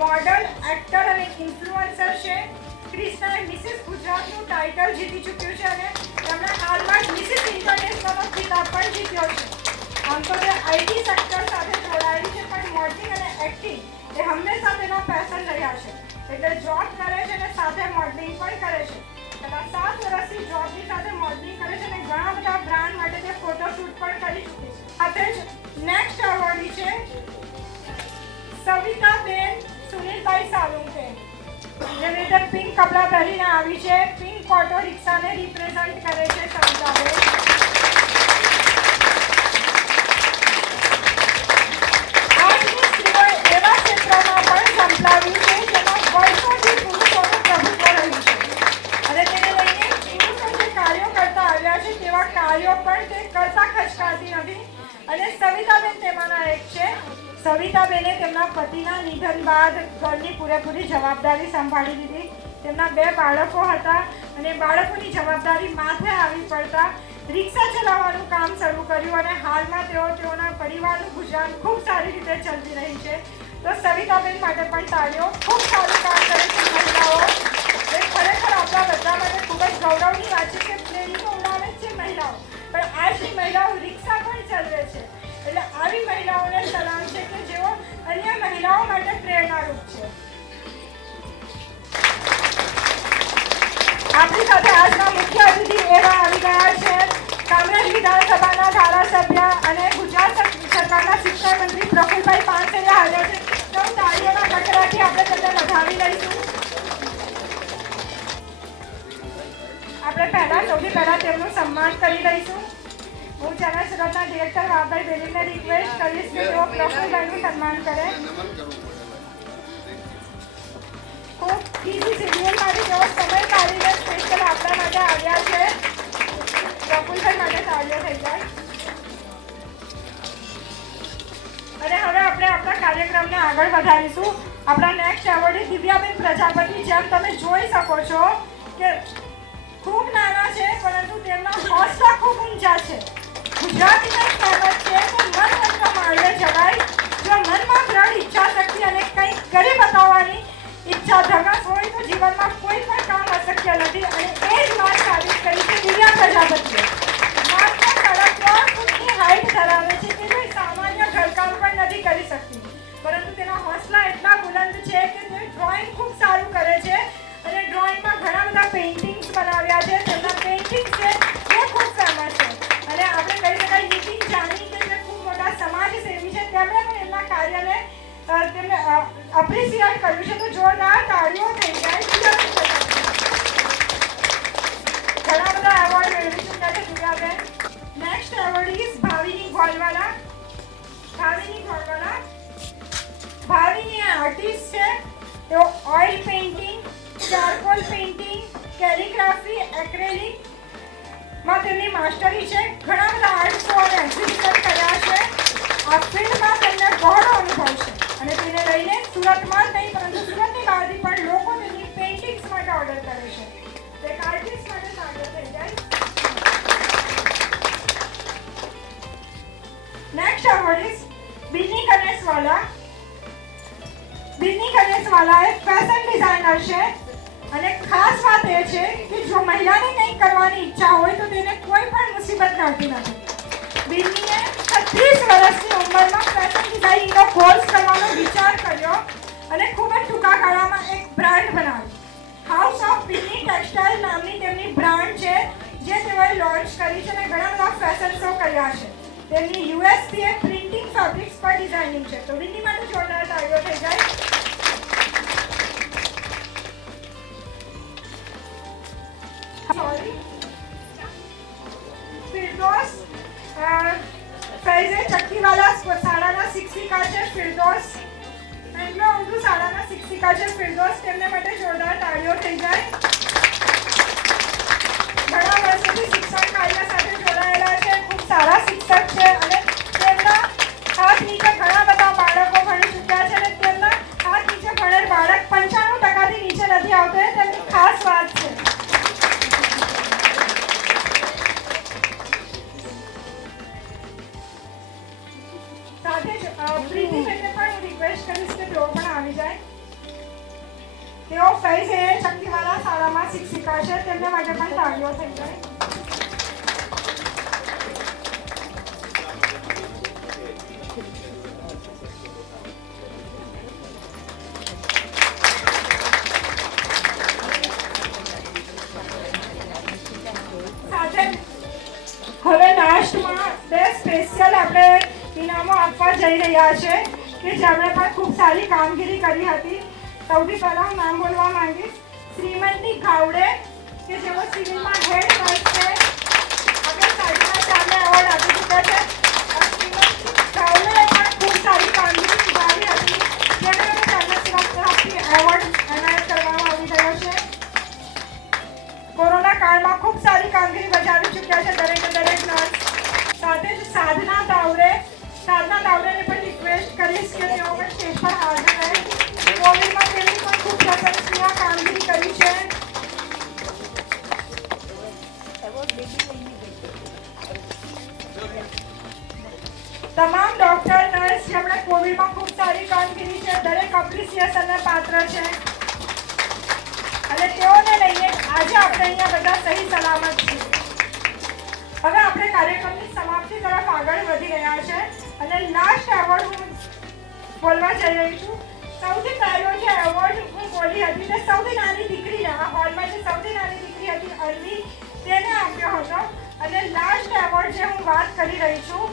મોડલ, એક્ટર અને ઇન્ફ્લુએન્સર છે. ક્રિષ્નાએ મિસિસ ગુજરાતનું ટાઇટલ જીતી ચૂક્યું છે અને તેમણે હાલમાં જ મિસિસ ઇન્ટરનેશનલનો ખિતાબ પણ જીત્યો છે. આમ તો તે IT સેક્ટર સાથે જોડાયેલી છે પણ મોડલિંગ અને એક્ટિંગ એ હંમેશા તેના પેશન રહ્યા છે. એટલે જોબ કરે છે અને સાથે મોડલિંગ પણ કરે છે. છેલ્લા 7 વર્ષથી જોબની સાથે મોડલિંગ કરે છે અને ઘણા બધા બ્રાન્ડ માટે તે ફોટોશૂટ પણ કરી ચૂકી છે. સાથે જ નેક્સ્ટ એવોર્ડ છે સવિતાબેન સુનિલભાઈ સાલુંકે. જે રીતે પિંક કપડાં પહેરીને આવી છે, પિંક ઓટો રિક્ષાને રિપ્રેઝન્ટ કરે છે સવિતાબેન. આજની સ્ત્રીઓએ એવા ક્ષેત્રોમાં પણ સંપલાવ્યું છે જેમાં વર્ષોથી પુરુષોનું પ્રભુત્વ રહ્યું છે અને તેને લઈને પુરુષો જે કાર્યો કરતા આવ્યા છે તેવા કાર્યો પણ તે કરતા ખચકાતી નથી અને સવિતાબેન તેમાંના એક છે. સવિતાબેને તેમના પતિના નિધન બાદ ઘરની પૂરેપૂરી જવાબદારી સંભાળી લીધી. તેમના 2 બાળકો હતા અને બાળકોની જવાબદારી માથે આવી પડતા રિક્ષા ચલાવવાનું કામ શરૂ કર્યું અને હાલમાં તેઓના પરિવારનું ગુજરાન ખૂબ સારી રીતે ચાલી રહી છે. તો સવિતાબેન માટે પણ તાળીઓ. ખૂબ સારું કામ કરે છે મહિલાઓ. એ ખરેખર આપણા બધા માટે ખૂબ જ ગૌરવની વાત છે કે પ્લેનિંગો ઉડાવે છે મહિલાઓ પણ આજની મહિલાઓ રિક્ષા પણ ચલાવે છે. એટલે આવી મહિલાઓને સલામ છે કે જેઓ અન્ય મહિલાઓ માટે પ્રેરણારૂપ છે. આપણી સાથે આજના મુખ્ય અતિથિ એવા આવી ગયા છે કામરેજ વિધાનસભાના ધારાસભ્ય અને ગુજરાત સરકારના શિક્ષણ મંત્રી પ્રફુલભાઈ પાનસેરિયા હાજર છે. તો તાળીઓના ગગડાથી આપણે તેમને વધાવી લઈશું. આપણે સૌથી પહેલા તેમનું સન્માન કરી લઈશું. હું ચેનલ સુરતના ડિરેક્ટર વાભાઈ બેલીને રિક્વેસ્ટ કરીશ કે તેઓ પ્રફુલભાઈનું સન્માન કરે. ખૂબ બીજી શેડ્યુલમાંથી તેઓ સમય કાઢીને સ્પેશિયલ આપણા માટે આવ્યા છે. પ્રફુલભાઈ માટે તાળીઓ થઈ જાય. અને હવે આપણે આપણા કાર્યક્રમને આગળ વધારીશું. આપણા નેક્સ્ટ એવોર્ડી દિવ્યાબેન પ્રજાપતિ. જેમ તમે જોઈ શકો છો કે ખૂબ નાના છે, પરંતુ તેમના હોંસલા ખૂબ ઊંચા છે. ગુજરાતીને કહેવત છે કે મન વંતો માળવે જવાય. જો મનમાં દ્રઢ ઈચ્છા શક્તિ અને કંઈક કરી બતાવવાની ઈચ્છા ધગસ હોય તો જીવનમાં કોઈ પણ કામ અશક્ય નથી. અને એ જ વાત સાબિત કરી છે દિવ્યા પ્રજાપતિએ. માત્ર 3.5 ફૂટની હાઈટ ધરાવે છે કે કોઈ સામાન્ય ઘરકામ પણ નથી કરી શકતી, પરંતુ તેના હોંસલા એટલા બુલંદ છે કે તે ડ્રોઈંગ ખૂબ સારું કરે છે અને ડ્રોઈંગમાં ઘણા બધા પેઇન્ટિંગ્સ બનાવ્યા છે. તેમના પેઇન્ટિંગ્સ છે એ ખૂબ ફેમસ છે. અને આપણે કહી શકાય નીતિન જાની કે જે ખૂબ મોટા સમાજસેવી છે, તેમણે પણ એમના કાર્યને તેમને અપ્રિશિએટ કર્યું છે. તો જોરદાર તાળીઓ થઈ જાય. ઘણા બધા એવોર્ડ મેળવી ચૂક્યા છે Divyaben. Next award is Bhavini Golwala. Bhavini artist છે. તેઓ oil painting, charcoal painting, calligraphy, acrylic માં તેમની માસ્ટરી છે. ઘણા બધા આર્ટ શો અને એક્ઝિબિશન કર્યા છે. આ ફિલ્ડમાં તેમને બહોળો અનુભવ છે અને તેને લઈને સુરતમાં જ નહીં પરંતુ સુરતની બહારથી પણ લોકો તેમની પેઇન્ટિંગ્સ માટે ઓર્ડર કરે છે. એક આર્ટિસ્ટ માટે સાગર થઈ જાય. Next award is Binny Ganeshwala. Binny Ganeshwala એક ફેશન ડિઝાઇનર છે અને ખાસ વાત એ છે કે જો મહિલાને કંઈક કરવાની ઈચ્છા હોય તો તેને કોઈ પણ મુસીબત નડતી નથી. બિન્નીએ 36 વર્ષની ઉંમરમાં ફેશન ડિઝાઇનિંગનો કોર્સ કરવાનો વિચાર કર્યો અને ખૂબ જ ટૂંકા ગાળામાં એક બ્રાન્ડ બનાવી. હાઉસ ઓફ બિન્ની ટેક્સટાઇલ નામની તેમની બ્રાન્ડ છે જે તેઓએ લોન્ચ કરી છે અને ઘણા બધા ફેશન શો કર્યા છે. તેમની યુએસપી એ પ્રિન્ટિંગ ફેબ્રિક્સ પર ડિઝાઇનિંગ છે. તો બિન્ની માટે જોરદાર તાળીઓ થઈ જાય. ફિરદોસ ફૈઝે ચક્કીવાલા શાળાના શિક્ષિકા છે. ફિરદોસ એંગ્લો ઉર્દુ શાળાના શિક્ષિકા છે. ફિરદોસ તેમને માટે જોરદાર તાળીઓ થઈ જાય. ઘણા વર્ષોથી શિક્ષણ કાર્ય સાથે જોડાયેલા છે. ખૂબ સારા શિક્ષક છે અને તેમના હાથ નીચે ઘણા બધા બાળકો ભણી ચૂક્યા છે અને તેમના હાથ નીચે ભણેલ બાળક 95% નીચે નથી આવતો. એ તેમની ખાસ વાત છે. સાથે જ પ્રીતિબેનને પણ હું રિક્વેસ્ટ કરીશ કે તેઓ પણ આવી જાય. તેઓ ફૈઝ એ ચક્કીવાલા શાળામાં શિક્ષિકા છે. તેમને માટે પણ તાળીઓ થઈ જાય. હવે લાસ્ટમાં 2 સ્પેશિયલ આપણે ઇનામો આપવા જઈ રહ્યા છે કે જેમણે પણ ખૂબ સારી કામગીરી કરી હતી. સૌથી પહેલા હું નામ બોલવા માંગીશ શ્રીમતી ગાવડે કે જેઓ સિવિલમાં હેડ નર્સ છે. આપણે સાડીના ચારને એવોર્ડ આપી ચૂક્યા છે. શ્રીમતી ગાવડે પણ ખૂબ સારી કામગીરી નિભાવી હતી જેને તેમને તરફથી એવોર્ડ એનાયત કરવામાં આવી રહ્યો છે. કોરોના કાળમાં ખૂબ સારી કામગીરી બજાવી ચૂક્યા છે દરેક નર્સ. સાથે જ સાધના તાવરેને પણ રિક્વેસ્ટ કરીશ કે તેઓ પણ સ્ટેજ પર હાજર રહે. કોવિડમાં તેમની પણ ખૂબ પ્રશંસનીય કામગીરી કરી છે. તમામ ડોક્ટર નર્સ જેમણે કોવિડમાં ખૂબ સારી કામગીરી છે દરેક એપ્રિસિએશનને પાત્ર છે અને તેઓને લઈને આજે આપણે અહીંયા બધા સહી સલામત છીએ. હવે આપણે કાર્યક્રમની સમાપ્તિ તરફ આગળ વધી રહ્યા છે અને લાસ્ટ એવોર્ડ હું બોલવા જઈ રહી છું. સૌથી પહેલો જે એવોર્ડ હું બોલી હતી તે સૌથી નાની દીકરીને આ હોલમાં જે સૌથી નાની દીકરી હતી અરવી તેને આપ્યો હતો. અને લાસ્ટ એવોર્ડ જે હું વાત કરી રહી છું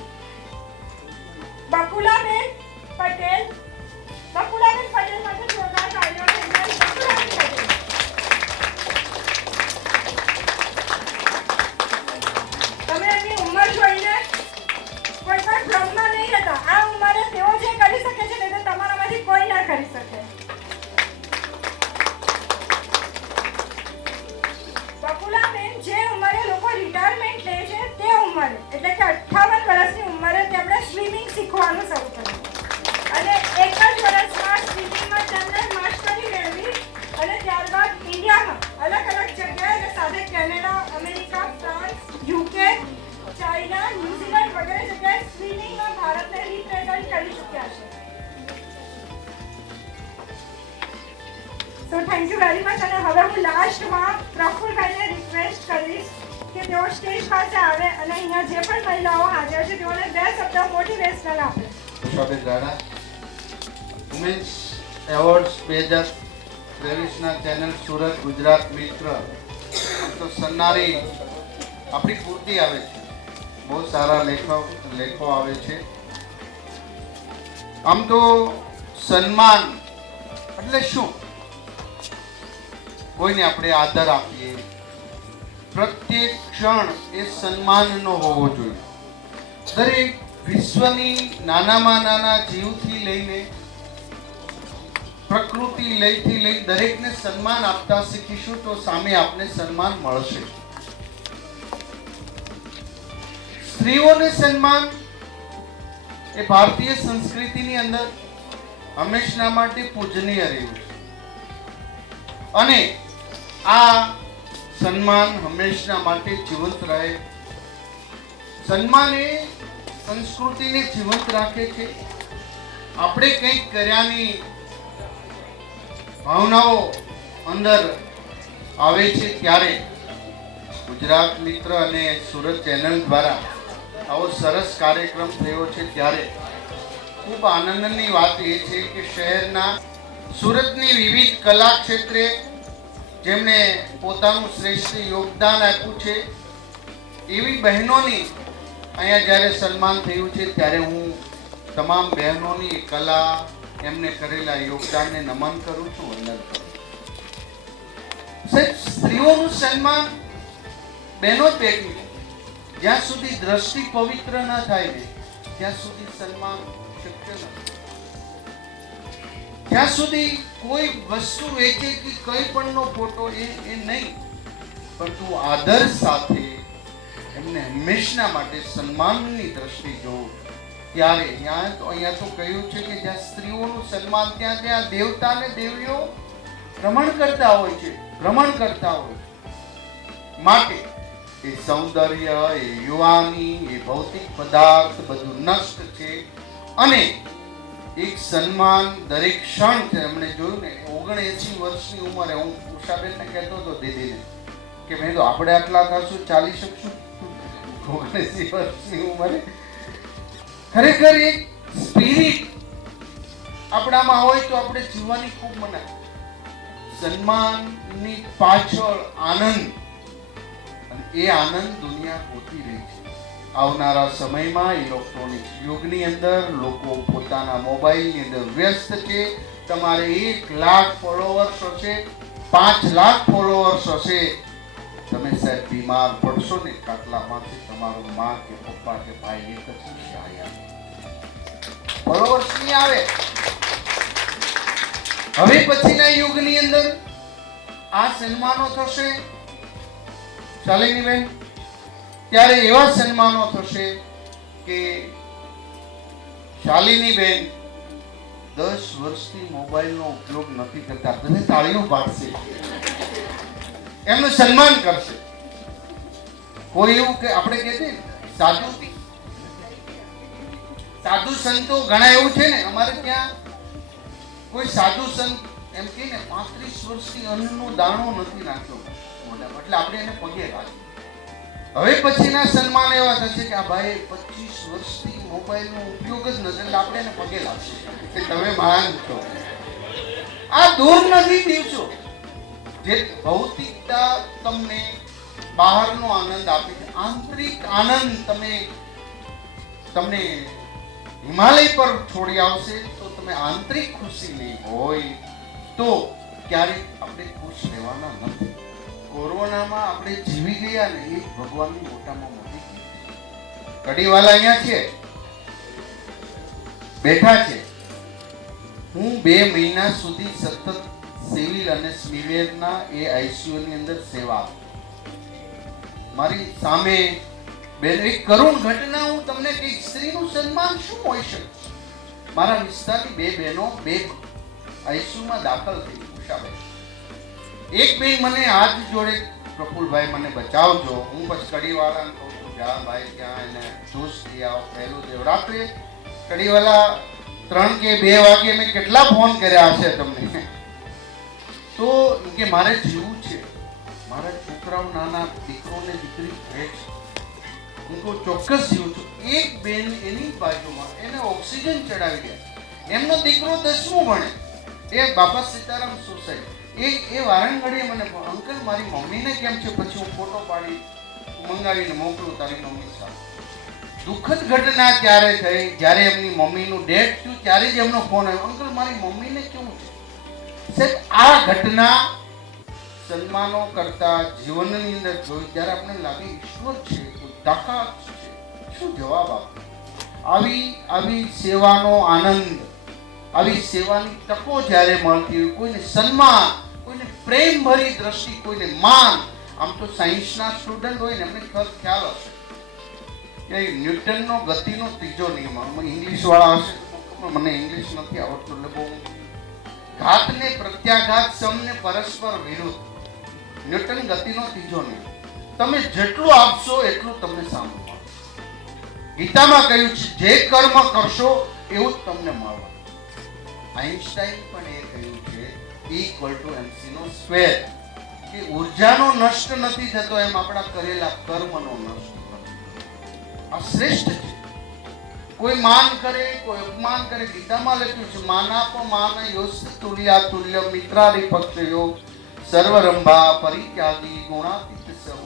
બકુલાબેન પટેલ. બકુલાબેન પટેલ માટે જોરદાર તાળીઓ થઈ જાય. બકુલાબેન પટેલ તમે એમની ઉંમર જોઈને કોઈ પણ ભ્રમમાં નહીં રહેતા. આ ઉંમરે તેઓ જે કરી શકે છે તે તમારામાંથી કોઈ ના કરી શકે. બકુલાબેન જે ઉંમરે લોકો રિટાયરમેન્ટ લે છે તે ઉંમરે એટલે કે 58 વર્ષ તો થેન્ક યુ વેરી મચ. અને હવે હું લાસ્ટમાં પ્રફુલભાઈને રિક્વેસ્ટ કરીશ કે તેઓ સ્ટેજ પાસે આવે અને અહીંયા જે પણ મહિલાઓ હાજર છે તેઓને 2 શબ્દ મોટિવેશનલ આપે. ઉષાબેન રાણા, વુમેન્સ એવોર્ડ્સ 2023ના ચેનલ સુરત ગુજરાત મિત્ર તો સન્નારી આપણી પૂર્તિ આવે છે. બહુ સારા લેખો આવે છે. આમ તો સન્માન એટલે શું? કોઈને આપણે આદર આપીએ, પ્રત્યેક ક્ષણ એ સન્માનનો હોવો જોઈએ. દરેક વિશ્વની નાનામાં નાના જીવથી લઈને પ્રકૃતિ લયથી લઈ દરેકને સન્માન આપતા શીખીશું તો સામે આપને સન્માન મળશે. સ્ત્રીઓને સન્માન એ ભારતીય સંસ્કૃતિની અંદર હંમેશા માટે પૂજનીય રહ્યું છે અને આ સન્માન હંમેશા માટે જીવંત રહે. સન્માન એ સંસ્કૃતિને જીવંત રાખે છે. આપણે કંઈક કર્યાની ભાવનાઓ અંદર આવે છે ત્યારે ગુજરાત મિત્ર અને સુરત ચેનલ દ્વારા આવો સરસ કાર્યક્રમ થયો છે ત્યારે ખૂબ આનંદની વાત એ છે કે શહેરના સુરતની વિવિધ કલા ક્ષેત્રે જેમણે પોતાનું શ્રેષ્ઠ યોગદાન આપ્યું છે એવી બહેનોની અહીંયા જ્યારે સન્માન થયું છે ત્યારે હું તમામ બહેનોની કલા એમને કરેલા યોગદાનને નમન કરું છું, વંદન કરું છું. સ્ત્રીઓનું સન્માન બહેનો જ બેઠી જ્યાં સુધી દ્રષ્ટિ પવિત્ર ન થાય ને ત્યાં સુધી સન્માન શક્ય નથી. જ્યાં સુધી કોઈ વસ્તુ વેચે કે કંઈ પણનો ફોટો એ નહીં, પરંતુ આદર સાથે એમને હંમેશા માટે સન્માનની દ્રષ્ટિ જોવું ત્યારે અહીંયા તો કહ્યું છે કે જ્યાં સ્ત્રીઓનું સન્માન ત્યાં ત્યાં દેવતા ને દેવીઓ ભ્રમણ કરતા હોય છે. માટે એ સૌંદર્ય, એ યુવાની, એ ભૌતિક પદાર્થ બધું નષ્ટ છે અને એક સન્માન દરેક ક્ષણ છે. એમણે જોયું ને 79 વર્ષની ઉંમરે હું ઉષાબેનને કહેતો હતો દીદીને કે મેં તો આપણે આટલા થશું ચાલી શકશું 79 વર્ષની ઉંમરે. ખરેખર એક સ્પિરિટ આપણામાં હોય તો આપણે જીવવાની ખૂબ મનાય. સન્માનની પાછળ આનંદ અને એ આનંદ દુનિયા ગોતી રહી છે. આવનારા સમયમાં ઇલેક્ટ્રોનિક યુગની અંદર લોકો પોતાના મોબાઈલની અંદર વ્યસ્ત છે. તમારે 1 લાખ ફોલોવર્સ હશે, 5 લાખ ફોલોવર્સ હશે, તમે સાહેબ બીમાર પડશો ને કાટલામાંથી તમારું માં કે પપ્પા કે ભાઈ એક જ ફોલોવર્સ નહીં આવે. હવે પછીના યુગની અંદર આ સન્માનો થશે શાલિનીબેન, ત્યારે એવા સન્માનો થશે કે શાલિનીબેન 10 વર્ષથી મોબાઈલનો ઉપયોગ નથી કરતા, તમે તાળીઓ પાડશે, એમનું સન્માન કરશે. કોઈ એવું કે આપણે કહેते સાધુ સંતો ઘણા એવું છે ને અમારે ત્યાં કોઈ સાધુ સંત એમ કે ને 35 વર્ષથી અન્નનો દાણો નથી નાખ્યો એટલે આપણે એને પગે લાગીએ. હવે પછીના સન્માન એવા થશે કે આ ભાઈ 25 વર્ષથી મોબાઈલનો ઉપયોગ જ નથી એટલે આપણે એને પગે લાગશે કે તમે મહાન છો. આ દૂર નથી દિવસો જે ભૌતિકતા તમને બહારનો આનંદ આપે છે, આંતરિક આનંદ તમને હિમાલય પર છોડી આવશે તો તમે આંતરિક ખુશી નહીં હોય તો ક્યારેક આપણે ખુશ રહેવાના નથી. કોરોનામાં આપણે જીવી ગયા ને એ ભગવાનની મોટામાં મોટી કીર્તિ. કડીવાલા અહીંયા છે બેઠા છે. હું 2 મહિના સુધી સતત સિવિલ અને સ્મીમેરના એ આઈસીયુ ની અંદર સેવા આપું. મારી સામે બેન એક કરુણ ઘટના હું તમને કહીશ. સ્ત્રીનું સન્માન શું હોઈ શકે? મારા વિસ્તારની 2 બહેનો 2 આઈસીયુમાં દાખલ થઈ. ઉષાભાઈ એક બેન મને હાથ જોડે પ્રફુલભાઈ મને બચાવજો. હું પછી કડીવાલાને કહું છું જા ભાઈ ત્યાં એને જ્યુસ લઈ આવો. પહેલું દેવ રાત્રે કડીવાલા 3 કે 2 વાગે મેં કેટલા ફોન કર્યા હશે તમને. તો કે મારે જીવવું છે, મારા છોકરાઓ નાના દીકરો ને દીકરી રહે છે, હું તો ચોક્કસ જીવું છું. એક બેન એની બાજુમાં એને ઓક્સિજન ચડાવી રહ્યા, એમનો દીકરો 10મું ભણે, એ બાપા સીતારામ સોસાયટી, એ વારંગડીએ મને અંકલ મારી મમ્મીને કેમ છે, પછી હું ફોટો પાડી મંગાવીને મોકલું તારી મમ્મી સાથે. દુઃખદ ઘટના ત્યારે થઈ જ્યારે એમની મમ્મીનું ડેથ થયું, ત્યારે જ એમનો ફોન આવ્યો, અંકલ મારી મમ્મીને કેવું છે. સાહેબ આ ઘટના સન્માનો કરતા જીવનની અંદર જોઈ ત્યારે આપણે લાગે ઈશ્વર છે, કોઈ તાકાત છે, શું જવાબ આપે. આવી સેવાનો આનંદ, આવી સેવાની તકો જ્યારે મળતી હોય, કોઈને સન્માન, કોઈને પ્રેમ ભરી દ્રષ્ટિ, કોઈને માન. આમ તો સાયન્સના સ્ટુડન્ટ હોય ને એમને ખ્યાલ હશે કે ન્યૂટનનો ગતિનો ત્રીજો નિયમ, ઇંગ્લિશ વાળા હશે, મને ઇંગ્લિશ નથી આવડતું એટલે બહુ, ઘાત ને પ્રત્યાઘાત સમ ને પરસ્પર વિરુદ્ધ, ન્યૂટન ગતિનો ત્રીજો નિયમ. તમે જેટલું આપશો એટલું તમને સામે મળશે. ગીતામાં કહ્યું છે જે કર્મ કરશો એવું જ તમને મળશે. આઈન્સ્ટાઈન પણ એ કહ્યું છે E=mc², કે ઉર્જાનો નષ્ટ નથી થતો એમ આપણા કરેલા કર્મનો નષ્ટ નથી. આ શ્રેષ્ઠ છે. કોઈ માન કરે, કોઈ અપમાન કરે, ગીતામાં લખ્યું છે માનાપમાન યોસ્ત તુલ્યા તુલ્ય મિત્રારી પક્ષયો સર્વરંભા પરિત્યાગી ગુણાતીત સૌ.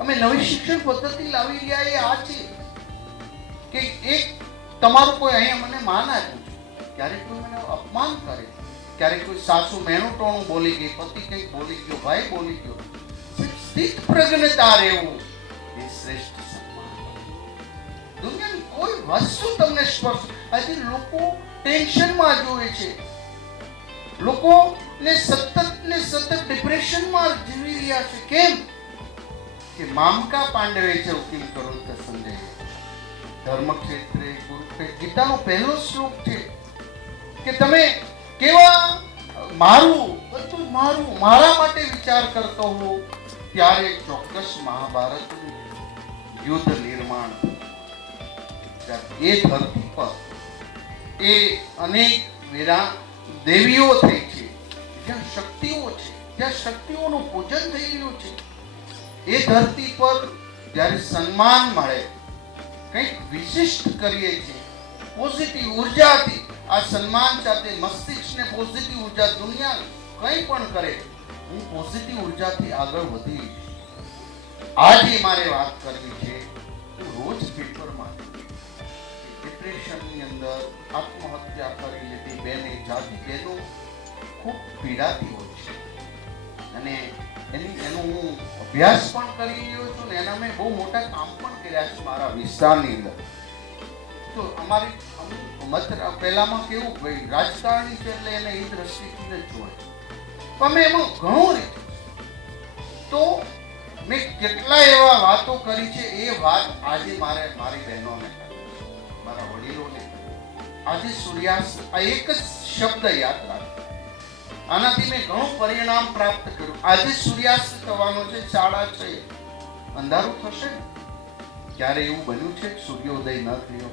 અમે નવી શિક્ષણ પદ્ધતિ લાવી રહ્યા એ આ છે કે એક તમારું કોઈ અહીંયા મને માન આપ્યું છે, ક્યારેક કોઈ મને અપમાન કરે, ક્યારેક કોઈ સાસુ મેણું ટોણું બોલી ગઈ, પતિ કંઈક બોલી ગયો, ભાઈ બોલી ગયો, સ્થિત પ્રજ્ઞતા રહેવું એ શ્રેષ્ઠ સન્માન. દુનિયાની કોઈ વસ્તુ તમને સ્પર્શ. આજે લોકો ટેન્શનમાં જોવે છે, લોકોને સતત ડિપ્રેશનમાં જીવી રહ્યા છે. કેમ કે મામકા પાંડવે છે ઉકિમ કરો તો સંજય ધર્મક્ષેત્રે કુરુક્ષેત્ર. ગીતાનો પહેલો શ્લોક છે કે તમે કેવા મારું બધું મારું મારા માટે વિચાર કરતો હો ત્યારે ચોક્કસ મહાભારતનું યુદ્ધ નિર્માણ. એ ધરતી પર એ અનેક દેવીઓ થઈ છે, જ્યાં શક્તિઓ છે, જ્યાં શક્તિઓનું પૂજન થઈ રહ્યું છે. એ ધરતી પર જ્યારે સન્માન મળે, કંઈક વિશિષ્ટ કરીએ છીએ પોઝિટિવ ઉર્જાથી, આ સન્માન સાથે મસ્તિષ્કને પોઝિટિવ ઉર્જા, દુનિયા કંઈ પણ કરે હું પોઝિટિવ ઉર્જાથી આગળ વધીશ. આજે મારે વાત કરવી છે. હું રોજ પેપરમાં ડિપ્રેશનની અંદર આત્મહત્યા કરી લીધી બેને, જાતિ બહેનો ખૂબ પીડાતી હોય છે અને એનો હું અભ્યાસ પણ કરી રહ્યો છું ને એના મેં બહુ મોટા કામ પણ કર્યા છે મારા વિસ્તારની અંદર. તો અમારી પહેલામાં કેવું ભાઈ રાજકારણી છે એટલે એને એ દ્રષ્ટિથી જ જોડે, પણ મેં એમાં ઘણું રીતું. તો મેં કેટલા એવા વાતો કરી છે, એ વાત આજે મારે મારી બહેનોને મારા વડીલોને આજે સૂર્યાસ્ત, આ એક જ શબ્દ યાદ રાખો, આનાથી મેં ઘણું પરિણામ પ્રાપ્ત કર્યું. આજે સૂર્યાસ્ત થવાનો છે 6:30, અંધારું થશે ને ક્યારે એવું બન્યું છે સૂર્યોદય ન થયો.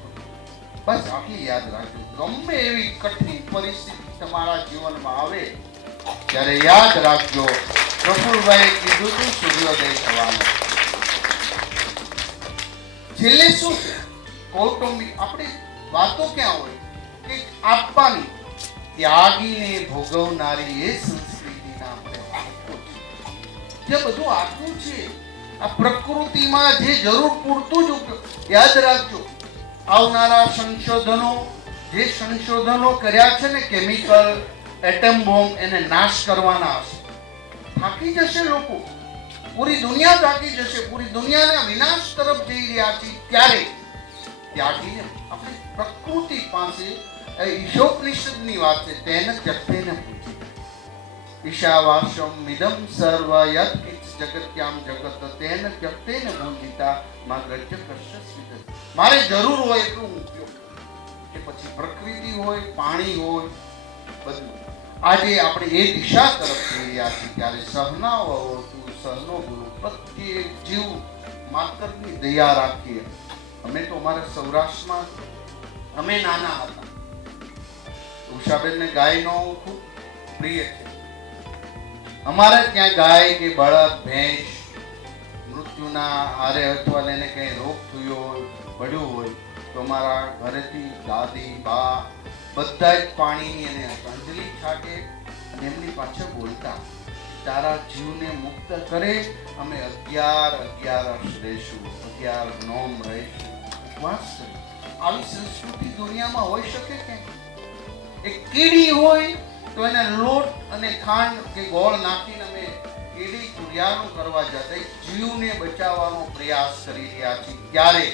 બસ આટલી યાદ રાખજો. ગમે એવી કઠિન પરિસ્થિતિ તમારા જીવનમાં આવે ત્યારે યાદ રાખજો પ્રફુલભાઈએ કીધું હતું સૂર્યોદય થવાનો. છેલ્લે શું છે કૌટુંબિક આપણી વાતો ક્યાં હોય કે આપવાની, ત્યાગીને ભોગવનારી એ સંસ્કૃતિના આપણે વાતો છે. જે બધું આટલું છે આ પ્રકૃતિમાં જે જરૂર પૂરતું જ ઉપયોગ. યાદ રાખજો આવનારા સંશોધનો, જે સંશોધનો કર્યા છે ને કેમિકલ, એટમ બોમ્બ, એને નાશ કરવાના હશે. થાકી જશે લોકો, પૂરી દુનિયા થાકી જશે, પૂરી દુનિયાના વિનાશ તરફ જઈ રહ્યા છે. ત્યારે ત્યાગીને આપણે પ્રકૃતિ પાસે, ઈશોપનિષદની વાત છે, તેને ત્યક્તેને પૂછી ઈશાવાસ્યમ મિદમ સર્વ યત જગત્યામ જગત તેન ત્યક્તેને ભૂંજિતા માગ્રજ્ય કશ્ય સ્વિદ. મારે જરૂર હોય એટલું ઉપયોગ, કે પછી પ્રકૃતિ હોય, પાણી હોય, બધું. આજે આપણે એ દિશા તરફ જઈ રહ્યા છીએ ત્યારે સહનાઓ તું સહનો ગુરુ, પ્રત્યેક જીવ માતરની દયા રાખીએ. અમે તો અમારા સૌરાષ્ટ્રમાં અમે નાના હતા, ઉષાબેનને ગાયનો ખૂબ પ્રિય છે. અમારે ત્યાં ગાય કે બળદ ભેંસ મૃત્યુના આરે અથવા એને કંઈ રોગ થયો હોય પડ્યું હોય તો અમારા ઘરેથી દાદી બા બધા જ પાણીની એને અંજલિ છાંટે અને એમની પાછળ બોલતા તારા જીવને મુક્ત કરે અમે 11 રહીશું 11 નોમ રહીશું ઉપવાસ કરી. આવી સંસ્કૃતિ દુનિયામાં હોઈ શકે કે એક કીડી હોય તો એને લોટ અને ખાંડ કે ગોળ નાખીને અમે કીડી કુરિયાનું કરવા જતા જીવને બચાવવાનો પ્રયાસ કરી રહ્યા છીએ. ત્યારે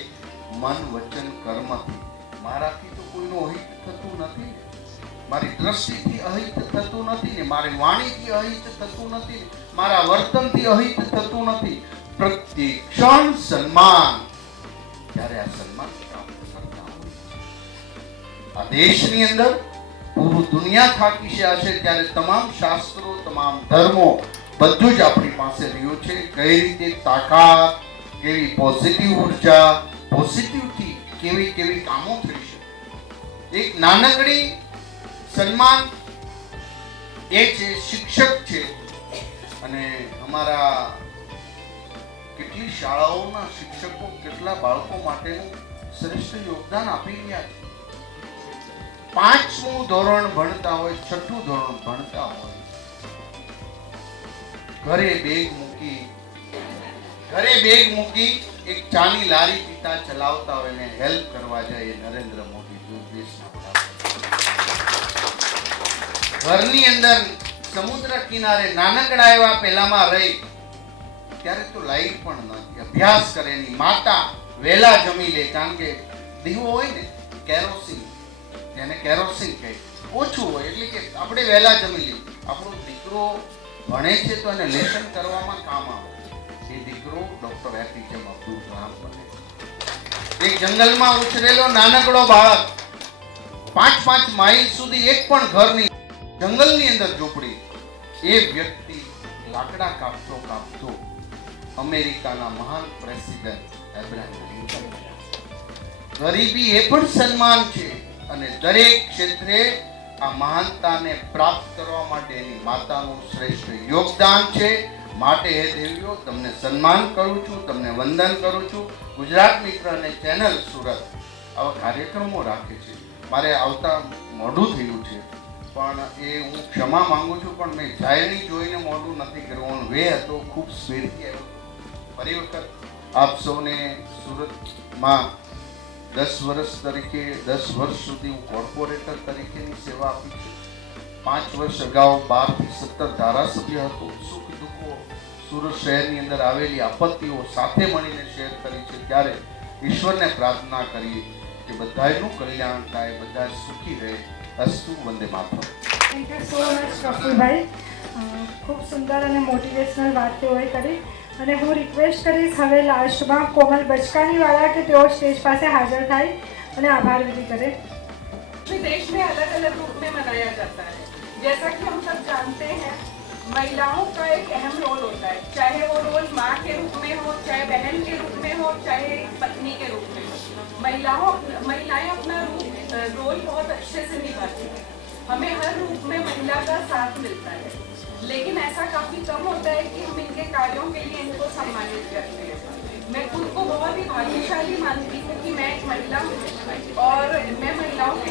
મન વચન કર્મથી મારાથી તો કોઈનું અહિત થતું નથી ને, મારી દ્રષ્ટિથી અહિત થતું નથી ને, મારી વાણીથી અહિત થતું નથી ને, મારા વર્તનથી અહિત થતું નથી. પ્રત્યેક ક્ષણ સન્માન. ત્યારે આ સન્માન પ્રાપ્ત કરતા હોય આ દેશની અંદર પૂરું દુનિયા થાકી છે ત્યારે તમામ શાસ્ત્રો તમામ ધર્મો બધું જ આપણી પાસે રહ્યું છે. કઈ રીતે તાકાત, કેવી પોઝિટિવ ઉર્જા, પોઝિટિવથી કેવી કેવી કામો થઈ શકે. એક નાનકડી સન્માન એ છે શિક્ષક છે અને અમારા કેટલી શાળાઓના શિક્ષકો કેટલા બાળકો માટેનું શ્રેષ્ઠ યોગદાન આપી રહ્યા છે. 5મું ધોરણ ભણતા હોય, 6ઠું ધોરણ ભણતા હોય, ઘરે બેગ મૂકી એક ચાની લારી પિતા ચલાવતા હોય ને હેલ્પ કરવા જાય નરેન્દ્ર મોદી દેશના વડાપ્રધાન. ઘરની અંદર સમુદ્ર કિનારે નાનકડા એવા પેલામાં રહી ત્યારે તો લાઈટ પણ નથી, અભ્યાસ કરે એની માતા વહેલા જમી લે કારણ કે દીવો હોય ને કેરોસીન, જેને કેરોસીન કહે ઓછું હોય એટલે કે આપણે વહેલા જમી લઈએ. આપણો દીકરો ભણે છે તો એને લેસન કરવામાં કામ આવે. એ દીકરો ડોક્ટર એપીજે અબ્દુલ કલામ બને. એક જંગલમાં ઉછરેલો નાનકડો બાળક 5 માઇલ સુધી એક પણ ઘર નહીં, જંગલની અંદર ઝૂંપડી. એ વ્યક્તિ લાકડા કાપતો અમેરિકાના મહાન પ્રેસિડેન્ટ એબ્રાહમ લિંકન. ગરીબી એ પણ સન્માન છે અને દરેક ક્ષેત્રે આ મહાનતાને પ્રાપ્ત કરવા માટે એની માતાનું શ્રેષ્ઠ યોગદાન છે. માટે હે દેવીઓ તમને સન્માન કરું છું, તમને વંદન કરું છું. ગુજરાત મિત્ર અને ચેનલ સુરત આવા કાર્યક્રમો રાખે છે. મારે આવતા મોડું થયું છે પણ એ હું ક્ષમા માંગુ છું, પણ મેં જાહેરની જોઈને મોડું નથી કરવાનું. વે હતો ખૂબ સ્પીડથી આવ્યો. ફરી વખત આપ સૌને સુરતમાં 10 વર્ષ સુધી હું કોર્પોરેટર તરીકેની સેવા આપી છે. 5 વર્ષ અગાઉ 12 થી 17 ધારાસભ્ય હતો. સુખ દુઃખો સુરત શહેરની અંદર આવેલી આપત્તિઓ સાથે મળીને શેર કરી છે. ત્યારે ઈશ્વરને પ્રાર્થના કરીએ કે બધાનું કલ્યાણ થાય, બધા સુખી રહે. અસ્તુ Vande Mataram. Thank you so much કપિલભાઈ. ખૂબ સુંદર અને મોટિવેશનલ વાત તેઓએ કરી અને હું રિક્વેસ્ટ કરીશ હવે લાસ્ટમાં કોમલ બચકાનીવાળા કે તેઓ स्टेज પાસે હાજર થાય અને આભાર વિધિ કરે. देश में अलग अलग रूप में मनाया जाता है. जैसा कि हम सब जानते हैं महिलाओं का एक अहम रोल होता है, चाहे वो रोल माँ के रूप में हो, चाहे बहन के रूप में हो, चाहे पत्नी के रूप में हो. महिलाएं अपना रोल बहुत अच्छे से निभाती हैं. हमें हर रूप में महिला का साथ मिलता है, लेकिन ऐसा काफी कम होता है कि हम इनके कार्यों के लिए इनको सम्मानित करते हैं. मैं खुद को बहुत ही भाग्यशाली मानती हूँ कि मैं एक महिला हूँ और मैं महिलाओं के